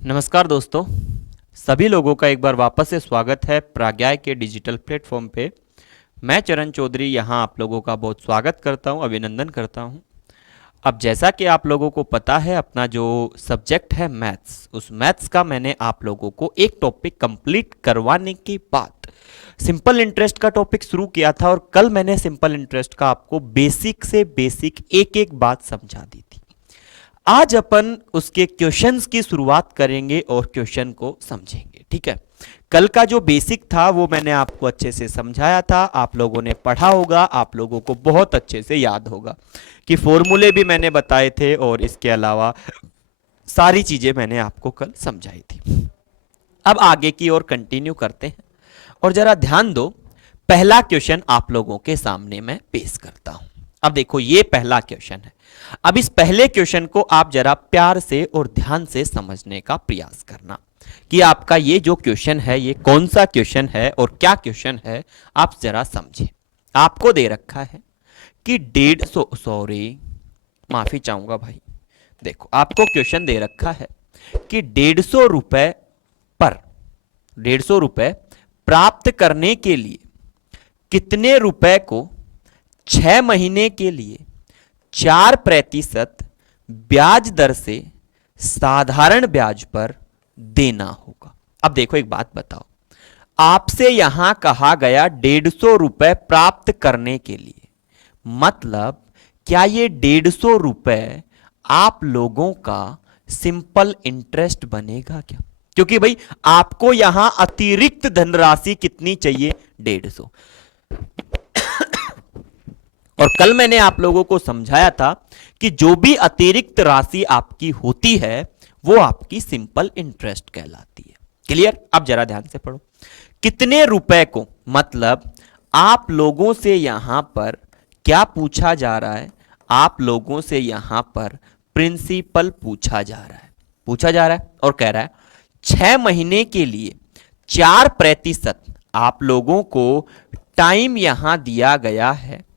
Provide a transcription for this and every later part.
नमस्कार दोस्तों, सभी लोगों का एक बार वापस से स्वागत है प्राज्ञा के डिजिटल प्लेटफॉर्म पे। मैं चरण चौधरी यहाँ आप लोगों का बहुत स्वागत करता हूँ, अभिनंदन करता हूँ। अब जैसा कि आप लोगों को पता है, अपना जो सब्जेक्ट है मैथ्स, उस मैथ्स का मैंने आप लोगों को एक टॉपिक कंप्लीट करवाने के बाद सिंपल इंटरेस्ट का टॉपिक शुरू किया था, और कल मैंने सिंपल इंटरेस्ट का आपको बेसिक से बेसिक एक एक बात समझा दी थी। आज अपन उसके क्वेश्चंस की शुरुआत करेंगे और क्वेश्चन को समझेंगे। ठीक है, कल का जो बेसिक था वो मैंने आपको अच्छे से समझाया था, आप लोगों ने पढ़ा होगा, आप लोगों को बहुत अच्छे से याद होगा कि फॉर्मूले भी मैंने बताए थे और इसके अलावा सारी चीजें मैंने आपको कल समझाई थी। अब आगे की ओर कंटिन्यू करते हैं और जरा ध्यान दो। पहला क्वेश्चन आप लोगों के सामने मैं पेश करता हूं। अब देखो, ये पहला क्वेश्चन है। अब इस पहले क्वेश्चन को आप जरा प्यार से और ध्यान से समझने का प्रयास करना कि आपका ये जो क्वेश्चन है ये कौन सा क्वेश्चन है और क्या क्वेश्चन है, आप जरा समझें। आपको दे रखा है कि 150, सॉरी माफी चाहूंगा भाई, देखो आपको क्वेश्चन दे रखा है कि 150 रुपए पर 150 रुपए प्राप्त करने के लिए कितने रुपए को 6 महीने के लिए 4% ब्याज दर से साधारण ब्याज पर देना होगा। अब देखो एक बात बताओ, आपसे यहां कहा गया 150 रुपए प्राप्त करने के लिए, मतलब क्या ये 150 रुपए आप लोगों का सिंपल इंटरेस्ट बनेगा क्या? क्योंकि भाई आपको यहां अतिरिक्त धनराशि कितनी चाहिए? 150। और कल मैंने आप लोगों को समझाया था कि जो भी अतिरिक्त राशि आपकी होती है वो आपकी सिंपल इंटरेस्ट कहलाती है। क्लियर? अब जरा ध्यान से पढ़ो। कितने रुपए को, मतलब आप लोगों से यहां पर क्या पूछा जा रहा है? आप लोगों से यहां पर प्रिंसिपल पूछा जा रहा है, पूछा जा रहा है और कह रहा है 6 महीने के लिए 4% आप लोगों को टाइम यहां दिया गया है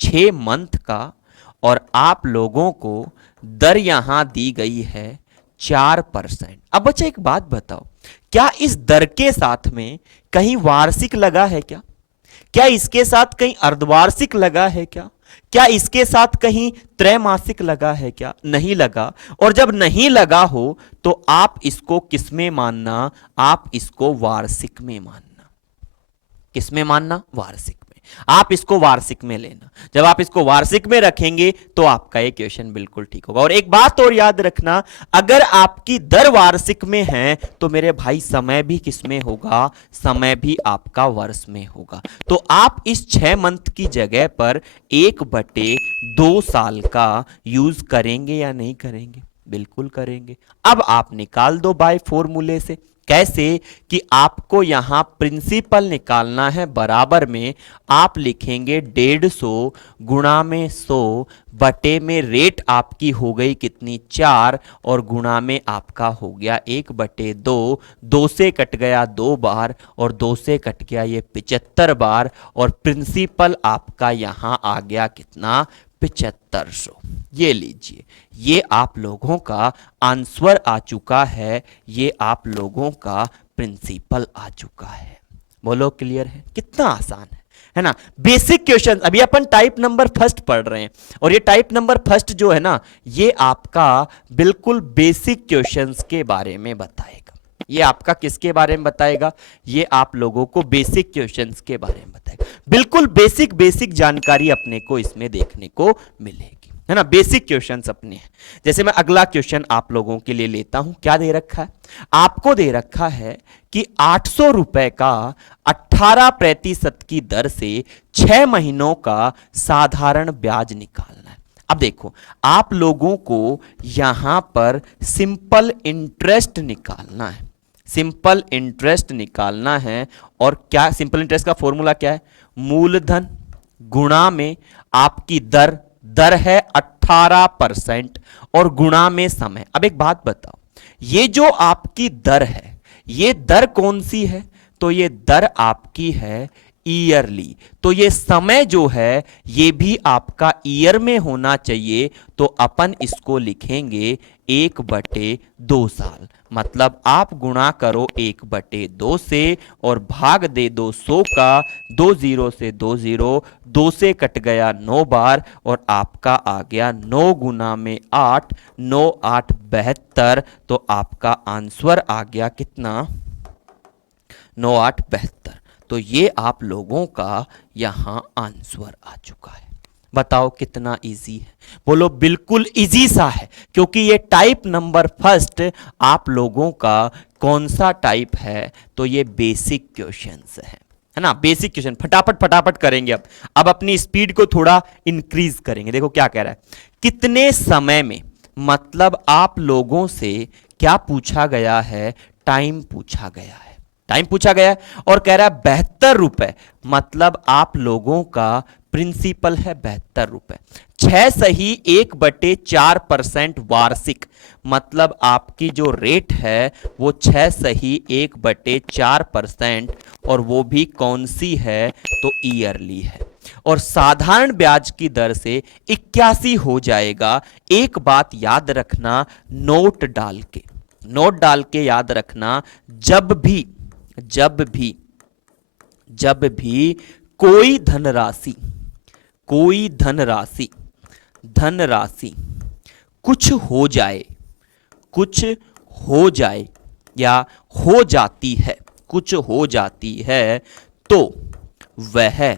6 मंथ का, और आप लोगों को दर यहां दी गई है 4%। अब बच्चा एक बात बताओ, क्या इस दर के साथ में कहीं वार्षिक लगा है क्या? क्या इसके साथ कहीं अर्धवार्षिक लगा है क्या? क्या इसके साथ कहीं त्रैमासिक लगा है क्या? नहीं लगा। और जब नहीं लगा हो तो आप इसको किस में मानना? आप इसको वार्षिक में मानना। किस में मानना? वार्षिक में। आप इसको वार्षिक में लेना। जब आप इसको वार्षिक में रखेंगे तो आपका ये क्वेश्चन बिल्कुल ठीक होगा। और एक बात और याद रखना, अगर आपकी दर वार्षिक में है तो मेरे भाई समय भी किस में होगा? समय भी आपका वर्ष में होगा। तो आप इस 6 मंथ की जगह पर 1/2 साल का यूज करेंगे या नहीं करेंगे? बिल्कुल करेंगे। अब आप निकाल दो बाय फॉर्मूले से। कैसे? कि आपको यहां प्रिंसिपल निकालना है, बराबर में आप लिखेंगे 150 गुणा में 100 बटे में रेट आपकी हो गई कितनी? 4, और गुणा में आपका हो गया 1/2। 2 से कट गया 2 बार और 2 से कट गया ये 75 बार, और प्रिंसिपल आपका यहां आ गया कितना? 7500। ये लीजिए, ये आप लोगों का आंसर आ चुका है, ये आप लोगों का प्रिंसिपल आ चुका है। बोलो क्लियर है? कितना आसान है ना? Basic question. अभी अपन टाइप नंबर फर्स्ट पढ़ रहे हैं, और ये टाइप नंबर फर्स्ट जो है ना, ये आपका बिल्कुल बेसिक क्वेश्चंस के बारे में बताएगा। ये आपका किसके बारे में बताएगा? ये आप लोगों को बेसिक क्वेश्चंस के बारे में बताएगा। बिल्कुल बेसिक बेसिक जानकारी अपने को इसमें देखने को मिलेगी, है ना? बेसिक क्वेश्चंस अपने हैं। जैसे मैं अगला क्वेश्चन आप लोगों के लिए लेता हूं। क्या दे रखा है? आपको दे रखा है कि 800 रुपए का 18% की दर से 6 महीनों का साधारण ब्याज निकालना है। अब देखो, आप लोगों को यहां पर सिंपल इंटरेस्ट निकालना है। सिंपल इंटरेस्ट निकालना है, और क्या सिंपल इंटरेस्ट का फॉर्मूला क्या है? मूलधन गुणा में आपकी दर, दर है 18%, और गुणा में समय। अब एक बात बताओ, ये जो आपकी दर है, ये दर कौन सी है? तो ये दर आपकी है ईयरली। तो ये समय जो है ये भी आपका ईयर में होना चाहिए, तो अपन इसको लिखेंगे 1/2 साल। मतलब आप गुणा करो 1/2 से और भाग दे दो 100 का, 2 जीरो से 2 जीरो, 2 से कट गया 9 बार और आपका आ गया 9 गुना में 8, 9 8 72। तो आपका आंसर आ गया कितना? 9 8 72। तो ये आप लोगों का यहां आंसर आ चुका है। बताओ कितना इजी है? बोलो बिल्कुल इजी सा है, क्योंकि ये टाइप नंबर फर्स्ट आप लोगों का कौन सा टाइप है? तो ये बेसिक क्वेश्चंस है ना। बेसिक क्वेश्चन फटाफट फटाफट करेंगे। अब अपनी स्पीड को थोड़ा इंक्रीज करेंगे। देखो क्या कह रहा है, कितने समय में, मतलब आप लोगों से क्या पूछा गया है? टाइम पूछा गया है। टाइम पूछा गया है और कह रहा है 72 रुपए। मतलब आप लोगों का प्रिंसिपल है 72 रुपए। 6 सही 1/4% वार्षिक। मतलब आपकी जो रेट है वो 6 सही 1/4%, और वो भी कौन सी है? तो ईयरली है। और साधारण ब्याज की दर से 81 हो जाएगा। एक बात याद रखना, नोट डाल के, नोट डाल के याद रखना, जब भी जब भी जब भी कोई धनराशि, कोई धनराशि धनराशि कुछ हो जाए, कुछ हो जाए या हो जाती है, कुछ हो जाती है, तो वह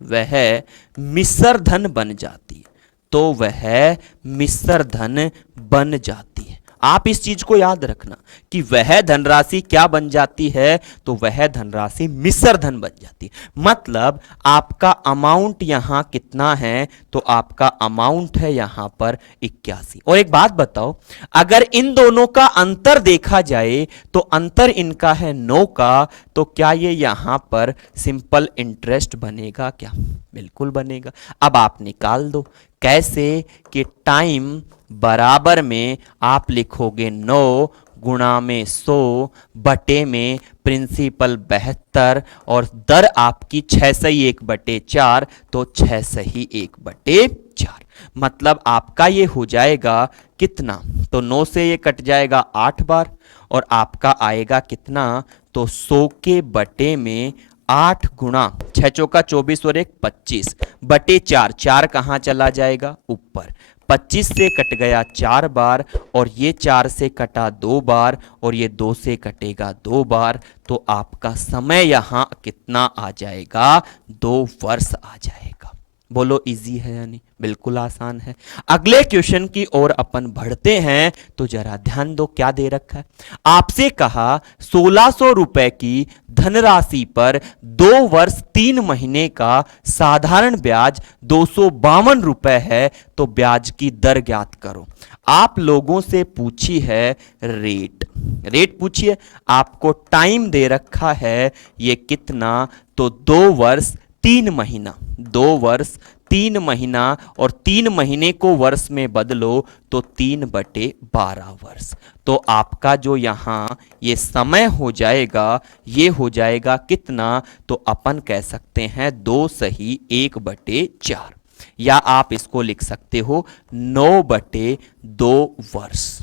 वह मिश्र धन बन जाती है। तो वह मिश्र धन बन जाती है। आप इस चीज को याद रखना कि वह धनराशि क्या बन जाती है? तो वह धनराशि मिश्र धन बन जाती है। मतलब आपका अमाउंट यहां कितना है? तो आपका अमाउंट है यहां पर 81। और एक बात बताओ, अगर इन दोनों का अंतर देखा जाए तो अंतर इनका है 9 का, तो क्या ये यहां पर सिंपल इंटरेस्ट बनेगा क्या? बिल्कुल बनेगा। अब आप निकाल दो। कैसे? कि टाइम बराबर में आप लिखोगे 9 गुणा में 100 बटे में प्रिंसिपल 72, और दर आपकी 6 सही 1/4, तो 6 सही 1/4। मतलब आपका ये हो जाएगा कितना? तो 9 से ये कट जाएगा 8 बार, और आपका आएगा कितना? तो 100 के बटे में 8 गुणा 6 चौका 24 और 1 25 बटे 4। 4 कहां चला जाएगा? ऊपर। 25 से कट गया 4 बार, और ये 4 से कटा 2 बार, और ये 2 से कटेगा 2 बार। तो आपका समय यहां कितना आ जाएगा? 2 वर्ष आ जाएगा। बोलो इजी है या नहीं? बिल्कुल आसान है। अगले क्वेश्चन की ओर अपन बढ़ते हैं। तो जरा ध्यान दो क्या दे रखा है। आपसे कहा 1600 रुपए की धनराशि पर 2 वर्ष 3 महीने का साधारण ब्याज 252 रुपए है, तो ब्याज की दर ज्ञात करो। आप लोगों से पूछी है रेट, रेट पूछी है। आपको टाइम दे रखा है ये कितना? तो 2 वर्ष 3 महीना, 2 वर्ष 3 महीना, और 3 महीने को वर्ष में बदलो तो 3/12 वर्ष। तो आपका जो यहां ये समय हो जाएगा, ये हो जाएगा कितना? तो अपन कह सकते हैं 2 सही 1/4, या आप इसको लिख सकते हो 9/2 वर्ष।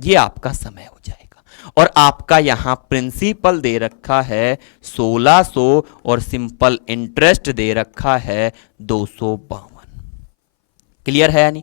ये आपका समय हो जाएगा। और आपका यहां प्रिंसिपल दे रखा है 1600, और सिंपल इंटरेस्ट दे रखा है 252। क्लियर है या नहीं?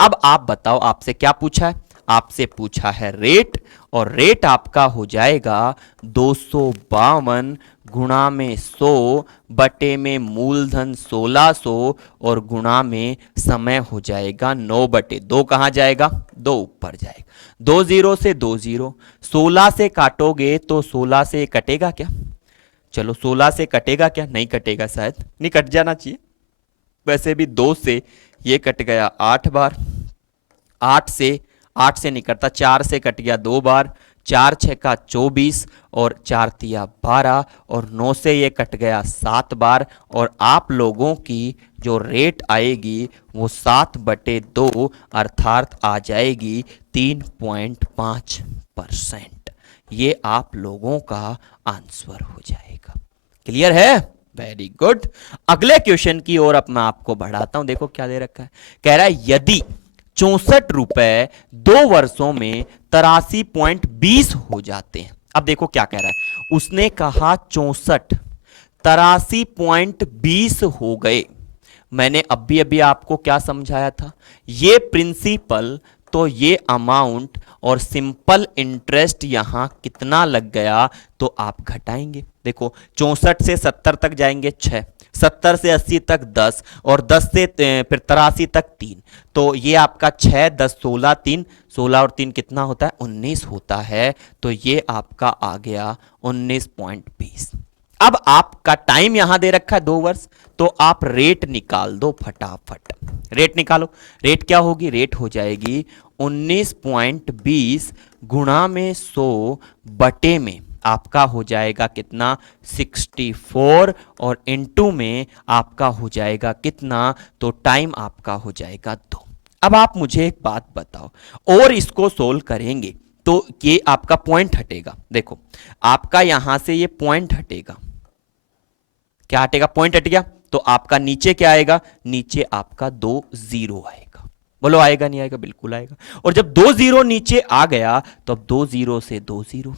अब आप बताओ, आपसे क्या पूछा है? आपसे पूछा है रेट, और रेट आपका हो जाएगा 252 गुणा में 100 बटे में मूलधन 1600, और गुणा में समय हो जाएगा 9/2। कहां जाएगा? 2 ऊपर जाएगा। 2 जीरो से 2 जीरो, 16 से काटोगे तो 16 से कटेगा क्या? चलो 16 से कटेगा क्या? नहीं कटेगा, शायद नहीं कट जाना चाहिए। वैसे भी 2 से ये कट गया 8 बार, 8 से नहीं कटता, 4 से कट गया 2 बार, 4 6 का 24, और 4 तिया 12, और 9 से ये कट गया 7 बार। और आप लोगों की जो रेट आएगी वो 7/2 अर्थात आ जाएगी 3.5%। ये आप लोगों का आंसर हो जाएगा। क्लियर है? Very good. अगले क्वेश्चन की ओर अब मैं आपको बढ़ाता हूं। देखो क्या दे रखा है। कह रहा है यदि ₹64 2 वर्षों में 83.20 हो जाते हैं। अब देखो क्या कह रहा है, उसने कहा 64 83.20 हो गए। मैंने अभी अभी आपको क्या समझाया था, ये प्रिंसिपल तो ये अमाउंट और सिंपल इंटरेस्ट यहां कितना लग गया, तो आप घटाएंगे। देखो 64 से 70 तक जाएंगे 6, 70 से 80 तक 10, और 10 से फिर 83 तक 3, तो ये आपका 6 10 16 3, 16 और 3 कितना होता है 19 होता है। तो ये आपका आ गया 19.20। अब आपका टाइम यहां दे रखा है 2 वर्ष, तो आप रेट निकाल दो फटाफट। रेट निकालो, रेट क्या होगी, रेट हो जाएगी 19.20 गुणा में 100 बटे में आपका हो जाएगा कितना 64, और इनटू में आपका हो जाएगा कितना, तो टाइम आपका हो जाएगा 2। अब आप मुझे एक बात बताओ, और इसको सोल्व करेंगे तो ये आपका पॉइंट हटेगा। देखो आपका यहां से ये पॉइंट हटेगा, क्या हटेगा, पॉइंट हट गया, तो आपका नीचे क्या आएगा, नीचे आपका 2 0 आएगा। बोलो आएगा नहीं आएगा, बिल्कुल आएगा। और जब 2 0 नीचे आ गया, तो अब 2 0 से 2 0,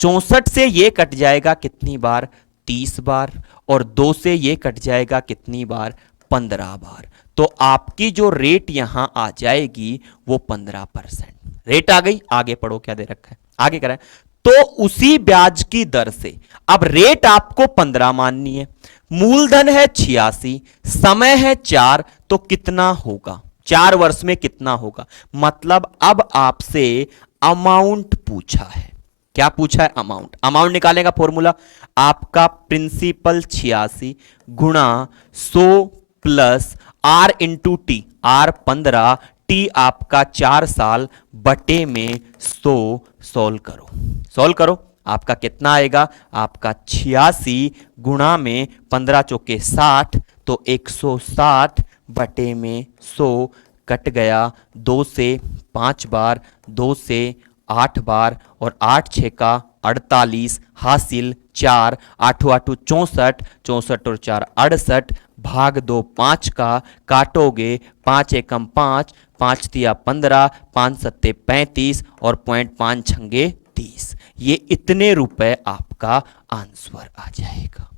64 से ये कट जाएगा कितनी बार, 30 बार, और 2 से ये कट जाएगा कितनी बार, 15 बार। तो आपकी जो रेट यहां आ जाएगी वो 15% रेट आ गई। आगे पढ़ो क्या दे रखा है, आगे करें, तो उसी ब्याज की दर से, अब रेट आपको 15 माननी है, मूलधन है 86, समय है 4, तो कितना होगा, 4 वर्ष में कितना होगा, मतलब अब आपसे अमाउंट पूछा है। क्या पूछा है, अमाउंट। अमाउंट निकालेगा फॉर्मूला, आपका प्रिंसिपल 86 गुणा 100 plus R into T, R 15, T आपका 4 साल, बटे में 100। सोल्व करो, सोल्व करो, आपका कितना आएगा, आपका 86 गुणा में 15 चौके 60, तो 160 बटे में 100 कट गया, 2 से 5 बार, 2 से 8 बार, और 8 6 का 48, हासिल 4, 8 8 64, 64 और 4 68, भाग 2 5 का, काटोगे 5 एकम 5, 5 तिया 15, 5 सत्ते 35, और 0.5 छंगे 30। ये इतने रुपए आपका आंसर आ जाएगा।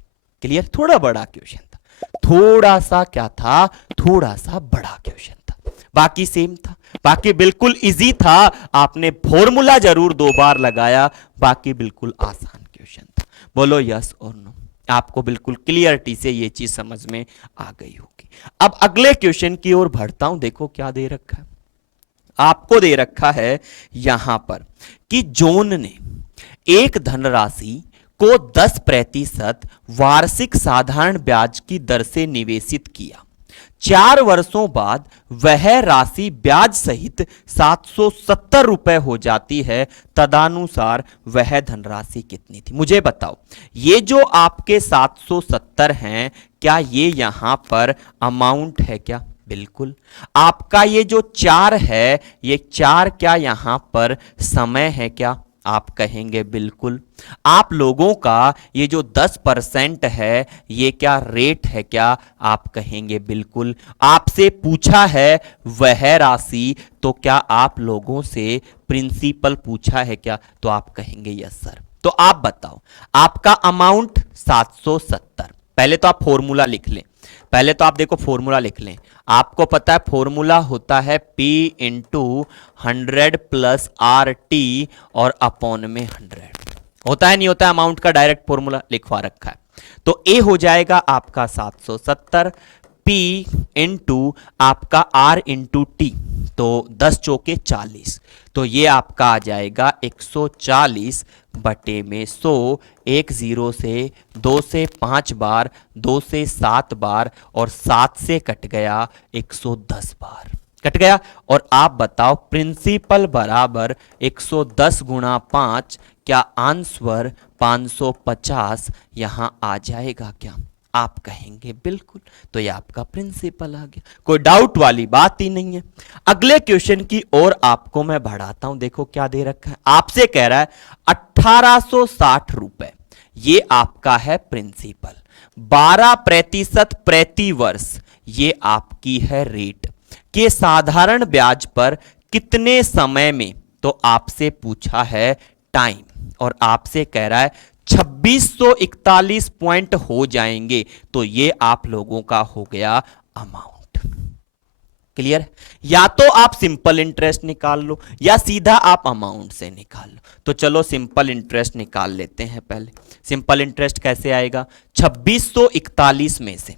क्लियर, थोड़ा बड़ा क्वेश्चन था, थोड़ा सा क्या था, थोड़ा सा बड़ा क्वेश्चन था, बाकी सेम था, बाकी बिल्कुल इजी था। आपने फॉर्मूला जरूर 2 बार लगाया, बाकी बिल्कुल आसान क्वेश्चन था। बोलो यस और नो, आपको बिल्कुल क्लियरिटी से ये चीज समझ में आ गई होगी। अब अगले क्वेश्चन की ओर बढ़ता हूं। देखो क्या दे रखा है, आपको दे रखा है यहां पर कि जॉन ने एक धनराशि को 10% वार्षिक साधारण ब्याज की दर से निवेशित किया। 4 वर्षों बाद वह राशि ब्याज सहित 770 रुपए हो जाती है। तदानुसार वह धनराशि कितनी थी, मुझे बताओ। ये जो आपके 770 हैं, क्या ये यहां पर अमाउंट है क्या, बिल्कुल। आपका ये जो 4 है, ये 4 क्या यहां पर समय है क्या, आप कहेंगे बिल्कुल। आप लोगों का ये जो 10% है, ये क्या रेट है क्या, आप कहेंगे बिल्कुल। आपसे पूछा है वह राशि, तो क्या आप लोगों से प्रिंसिपल पूछा है क्या, तो आप कहेंगे यस सर। तो आप बताओ, आपका अमाउंट 770, पहले तो आप फॉर्मूला लिख लें, पहले तो आप देखो फॉर्मूला लिख लें। आपको पता है फॉर्मूला होता है P इंटू 100 प्लस RT और अपॉन में 100, होता है नहीं होता है, अमाउंट का डायरेक्ट फॉर्मूला लिखवा रखा है। तो A हो जाएगा आपका 770, P इंटू आपका R इंटू T, तो 10 चौके 40, तो ये आपका आ जाएगा 140 बटे में 100, 1 0 से 2 से 5 बार, 2 से 7 बार, और 7 से कट गया 110 बार, कट गया। और आप बताओ प्रिंसिपल बराबर 110 गुणा 5, क्या आंसर 550 यहां आ जाएगा क्या, आप कहेंगे बिल्कुल। तो ये आपका प्रिंसिपल आ गया, कोई डाउट वाली बात ही नहीं है। अगले क्वेश्चन की ओर आपको मैं बढ़ाता हूं। देखो क्या दे रखा है, आपसे कह रहा है 1860 रुपए, ये आपका है प्रिंसिपल, 12% प्रति वर्ष ये आपकी है रेट। कि साधारण ब्याज पर कितने समय में, तो आपसे पूछा है टाइम, और आपसे कह रहा है 2641 पॉइंट हो जाएंगे, तो ये आप लोगों का हो गया अमाउंट। क्लियर? या तो आप सिंपल इंटरेस्ट निकाल लो या सीधा आप अमाउंट से निकाल लो। तो चलो सिंपल इंटरेस्ट निकाल लेते हैं पहले। सिंपल इंटरेस्ट कैसे आएगा? 2641 में से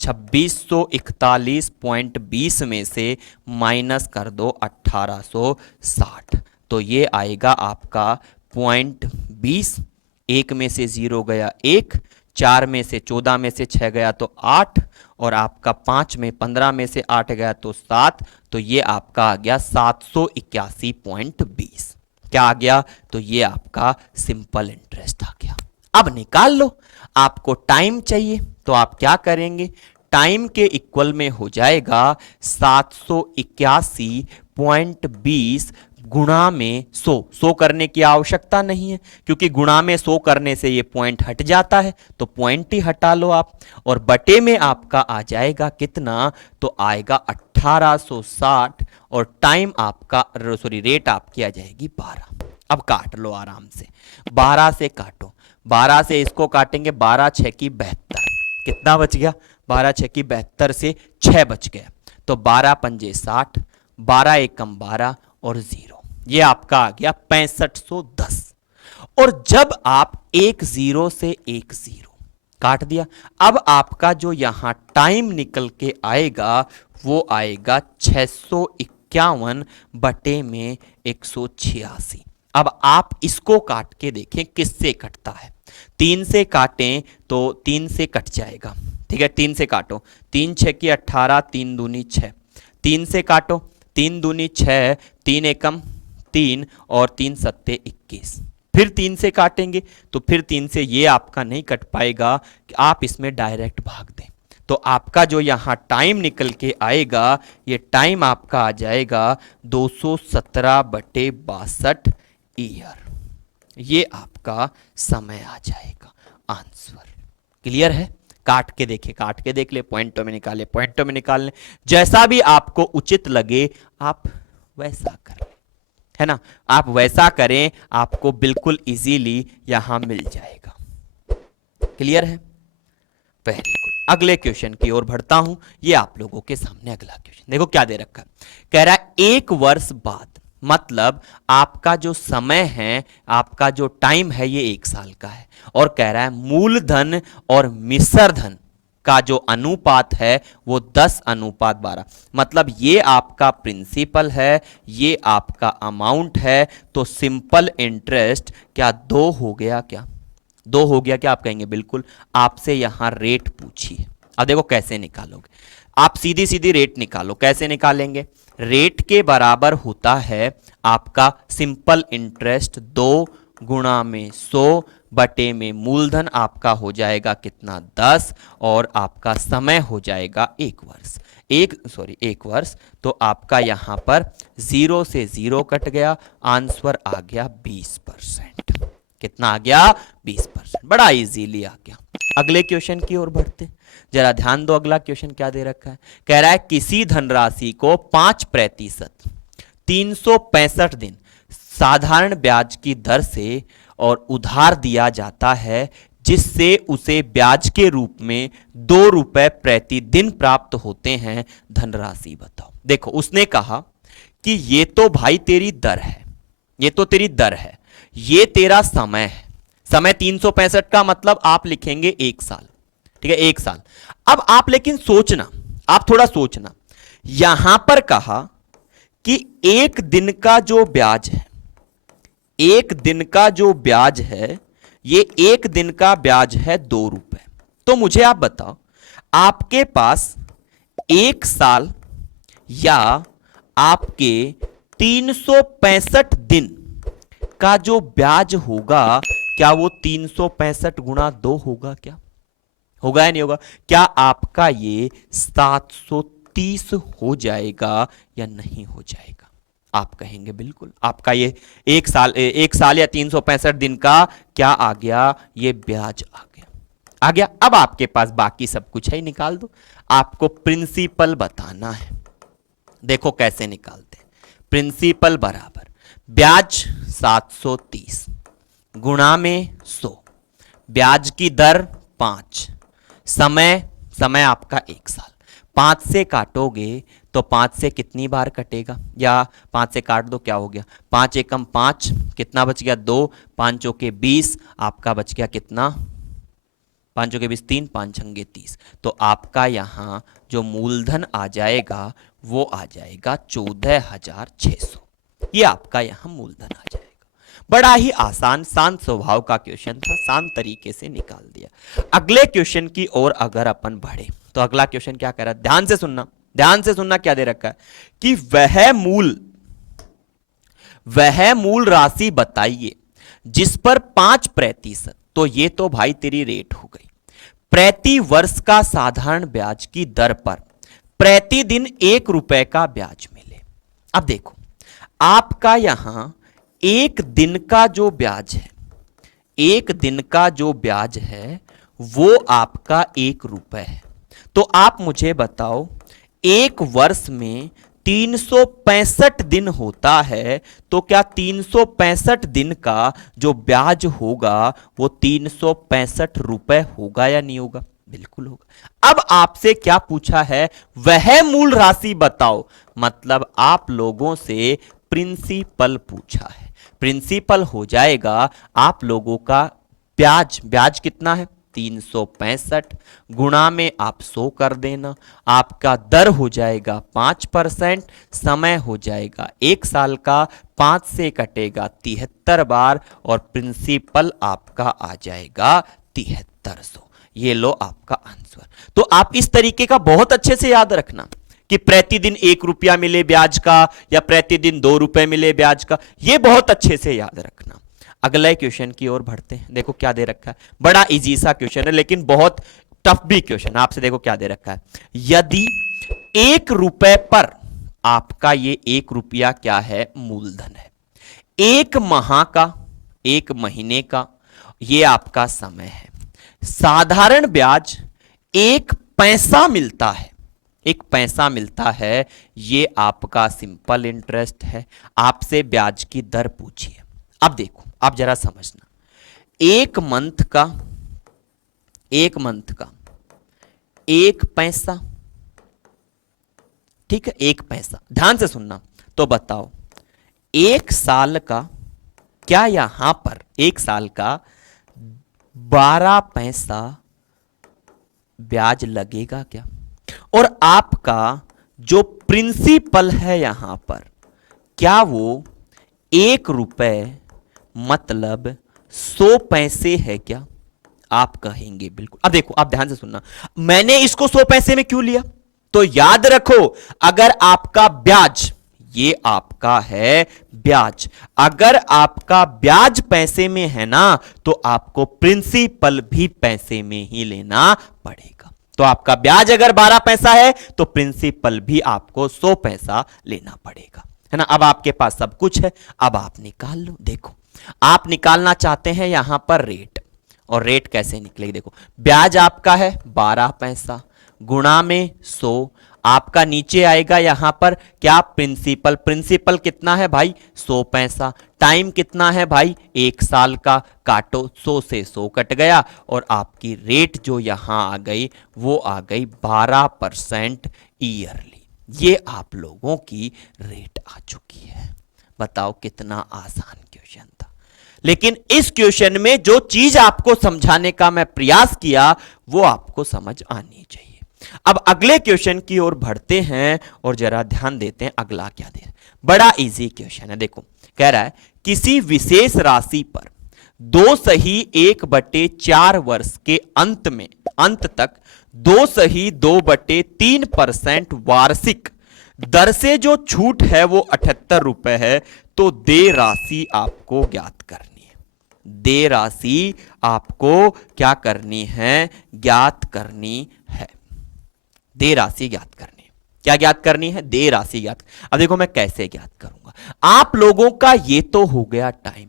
2641.20 में से माइनस कर दो 1860, तो ये आएगा आपका पॉइंट 20। एक में से 0 गया 1, 4 में से 14 में से 6 गया तो 8, और आपका 5 में 15 में से 8 गया तो 7, तो ये आपका आ गया 781.20। क्या आ गया? तो ये आपका सिंपल इंटरेस्ट आ गया। अब निकाल लो। आपको टाइम चाहिए तो आप क्या करेंगे? टाइम के इक्वल में हो जाएगा 781.20 गुणा में 100 करने की आवश्यकता नहीं है, क्योंकि गुणा में 100 करने से ये पॉइंट हट जाता है, तो पॉइंट ही हटा लो आप। और बटे में आपका आ जाएगा कितना? तो आएगा 1860, और टाइम आपका सॉरी रेट आपकी आ जाएगी 12। अब काट लो आराम से, 12 से काटो, 12 से इसको काटेंगे, 12 6 की 72, कितना बच गया? 12 6 की 72 से 6 बच गया, तो 12 पंजे 60, 12 एकम 12 और 0, ये आपका आ गया 6510। और जब आप एक 0 से एक 0 काट दिया, अब आपका जो यहां टाइम निकल के आएगा वो आएगा 651 बटे में 186। अब आप इसको काट के देखें किससे कटता है। 3 से काटें तो 3 से कट जाएगा, ठीक है, 3 से काटो, 3 6 की 18, 3 दूनी 6, 3 से काटो, 3 दूनी 6, 3 एकम 3 और 3 सत्ते 21, फिर 3 से काटेंगे तो फिर 3 से ये आपका नहीं कट पाएगा, कि आप इसमें डायरेक्ट भाग दें, तो आपका जो यहां टाइम निकल के आएगा, ये टाइम आपका आ जाएगा 217 बटे 62 ईयर। ये आपका समय आ जाएगा आंसर। क्लियर है? काट के देखे, काट के देख ले, पॉइंटों में निकाले, पॉइंटों में निकाल ले, जैसा भी आपको उचित लगे आप वैसा करें, है ना, आप वैसा करें, आपको बिल्कुल इजीली यहां मिल जाएगा। क्लियर है? Very good. अगले क्वेश्चन की ओर बढ़ता हूं। ये आप लोगों के सामने अगला क्वेश्चन देखो क्या दे रखा है। कह रहा है 1 वर्ष बाद, मतलब आपका जो समय है, आपका जो टाइम है, ये 1 साल का है, और कह रहा है मूलधन और मिश्र धन का जो अनुपात है वो 10:12, मतलब ये आपका प्रिंसिपल है, ये आपका अमाउंट है, तो सिंपल इंटरेस्ट क्या 2 हो गया? क्या 2 हो गया? क्या आप कहेंगे? बिल्कुल। आपसे यहां रेट पूछिए, अब देखो कैसे निकालोगे। आप सीधी सीधी रेट निकालो। कैसे निकालेंगे? रेट के बराबर होता है आपका सिंपल इंटरेस्ट 2 गुणा में 100 बटे में मूलधन आपका हो जाएगा कितना? 10, और आपका समय हो जाएगा 1 वर्ष। 1 वर्ष, तो आपका यहां पर 0 से 0 कट गया, आंसर आ गया 20%। कितना आ गया? 20%। बड़ा इजीली आ गया। अगले क्वेश्चन की ओर बढ़ते, जरा ध्यान दो। अगला क्वेश्चन क्या दे रखा है? कह रहा है किसी धनराशि को 5% 365 दिन साधारण ब्याज की दर से और उधार दिया जाता है, जिससे उसे ब्याज के रूप में 2 रुपए प्रतिदिन प्राप्त होते हैं, धनराशि बताओ। देखो उसने कहा कि ये तो भाई तेरी दर है, ये तो तेरी दर है, ये तेरा समय है। समय 365 का मतलब आप लिखेंगे 1 साल, ठीक है, 1 साल। अब आप लेकिन सोचना, आप थोड़ा सोचना, यहां पर कहा कि 1 दिन का जो ब्याज है, 1 दिन का जो ब्याज है, ये 1 दिन का ब्याज है 2 रुपए। तो मुझे आप बताओ, आपके पास 1 साल या आपके 365 दिन का जो ब्याज होगा, क्या वो 365 गुणा 2 होगा? क्या होगा या नहीं होगा? क्या आपका ये 730 हो जाएगा या नहीं हो जाएगा? आप कहेंगे बिल्कुल। आपका ये 1 साल या 365 दिन का क्या आ गया? ये ब्याज आ गया, आ गया। अब आपके पास बाकी सब कुछ है, निकाल दो। आपको प्रिंसिपल बताना है, देखो कैसे निकालते हैं। प्रिंसिपल बराबर ब्याज 730 गुणा में 100, ब्याज की दर 5, समय समय आपका 1 साल। 5 से काटोगे तो 5 से कितनी बार कटेगा, या 5 से काट दो, क्या हो गया, 5 एकम 5, कितना बच गया 2, 5 चौके 20, आपका बच गया कितना, 5 चौके 20 3, 5 छंगे 30। तो आपका यहाँ जो मूलधन आ जाएगा वो आ जाएगा 14,600। ये आपका यहाँ मूलधन आ जाएगा। बड़ा ही आसान शांत स्वभाव का क्वेश्चन था, शांत तरीके से निकाल दिया। अगले क्वेश्चन की ओर अगर अपन बढ़े तो अगला क्वेश्चन क्या कह रहा है, ध्यान से सुनना, ध्यान से सुनना। क्या दे रखा है कि वह मूल राशि बताइए जिस पर 5%, तो ये तो भाई तेरी रेट हो गई, प्रति वर्ष का साधारण ब्याज की दर पर प्रतिदिन 1 रुपए का ब्याज मिले। अब देखो आपका यहां एक दिन का जो ब्याज है, एक दिन का जो ब्याज है वो आपका 1 रुपए है। तो आप मुझे बताओ एक वर्ष में 365 दिन होता है, तो क्या 365 दिन का जो ब्याज होगा वो 365 रुपए होगा या नहीं होगा, बिल्कुल होगा। अब आपसे क्या पूछा है, वह मूल राशि बताओ, मतलब आप लोगों से प्रिंसिपल पूछा है। प्रिंसिपल हो जाएगा आप लोगों का ब्याज, ब्याज कितना है 365 गुणा में आप 100 कर देना, आपका दर हो जाएगा 5%, समय हो जाएगा 1 साल का, 5 से कटेगा 73 बार और प्रिंसिपल आपका आ जाएगा 7300। ये लो आपका आंसर। तो आप इस तरीके का बहुत अच्छे से याद रखना कि प्रतिदिन 1 रुपया मिले ब्याज का या प्रतिदिन 2 रुपए मिले ब्याज का, ये बहुत अच्छे से याद रखना। अगले क्वेश्चन की ओर बढ़ते हैं। देखो क्या दे रखा है, बड़ा इजी सा क्वेश्चन है लेकिन बहुत टफ भी क्वेश्चन। आपसे देखो क्या दे रखा है, यदि 1 रुपए पर आपका ये 1 रुपया क्या है, मूलधन है, 1 माह का, 1 महीने का ये आपका समय है, साधारण ब्याज 1 पैसा मिलता है, 1 पैसा मिलता है, ये आपका सिंपल इंटरेस्ट है। आपसे ब्याज की दर पूछिए। अब देखो आप जरा समझना, 1 मंथ का 1 पैसा, ठीक है, 1 पैसा। ध्यान से सुनना, तो बताओ 1 साल का, क्या यहां पर 1 साल का 12 पैसा ब्याज लगेगा क्या? और आपका जो प्रिंसिपल है यहां पर, क्या वो 1 रुपए मतलब 100 पैसे है क्या? आप कहेंगे बिल्कुल। अब देखो आप ध्यान से सुनना, मैंने इसको 100 पैसे में क्यों लिया, तो याद रखो अगर आपका ब्याज, ये आपका है ब्याज, अगर आपका ब्याज पैसे में है ना तो आपको प्रिंसिपल भी पैसे में ही लेना पड़ेगा। तो आपका ब्याज अगर 12 पैसा है तो प्रिंसिपल भी आपको 100 पैसा लेना पड़ेगा, है ना। अब आपके पास सब कुछ है, अब आप निकाल लो। देखो आप निकालना चाहते हैं यहां पर रेट, और रेट कैसे निकलेगी, देखो ब्याज आपका है 12 पैसा गुणा में 100, आपका नीचे आएगा यहां पर क्या, प्रिंसिपल, प्रिंसिपल कितना है भाई 100 पैसा, टाइम कितना है भाई 1 साल का, काटो 100 से 100 कट गया और आपकी रेट जो यहां आ गई वो आ गई 12% ईयरली। ये आप लोगों की रेट आ चुकी है। बताओ कितना आसान क्वेश्चन था, लेकिन इस क्वेश्चन में जो चीज आपको समझाने का मैं प्रयास किया वो आपको समझ आनी चाहिए। अब अगले क्वेश्चन की ओर बढ़ते हैं और जरा ध्यान देते हैं अगला क्या दे। बड़ा इजी क्वेश्चन है। देखो कह रहा है किसी विशेष राशि पर 2 सही 1/4 वर्ष के अंत तक 2 सही 2/3% वार्षिक दर से जो छूट है वो 78 रुपए है। तो दे राशि आपको ज्ञात करनी है, दे राशि आपको क्या करनी है, ज्ञात करनी है। दे राशि ज्ञात करनी है, क्या ज्ञात करनी है, दे राशि ज्ञात। अब देखो मैं कैसे ज्ञात करूंगा, आप लोगों का ये तो हो गया टाइम,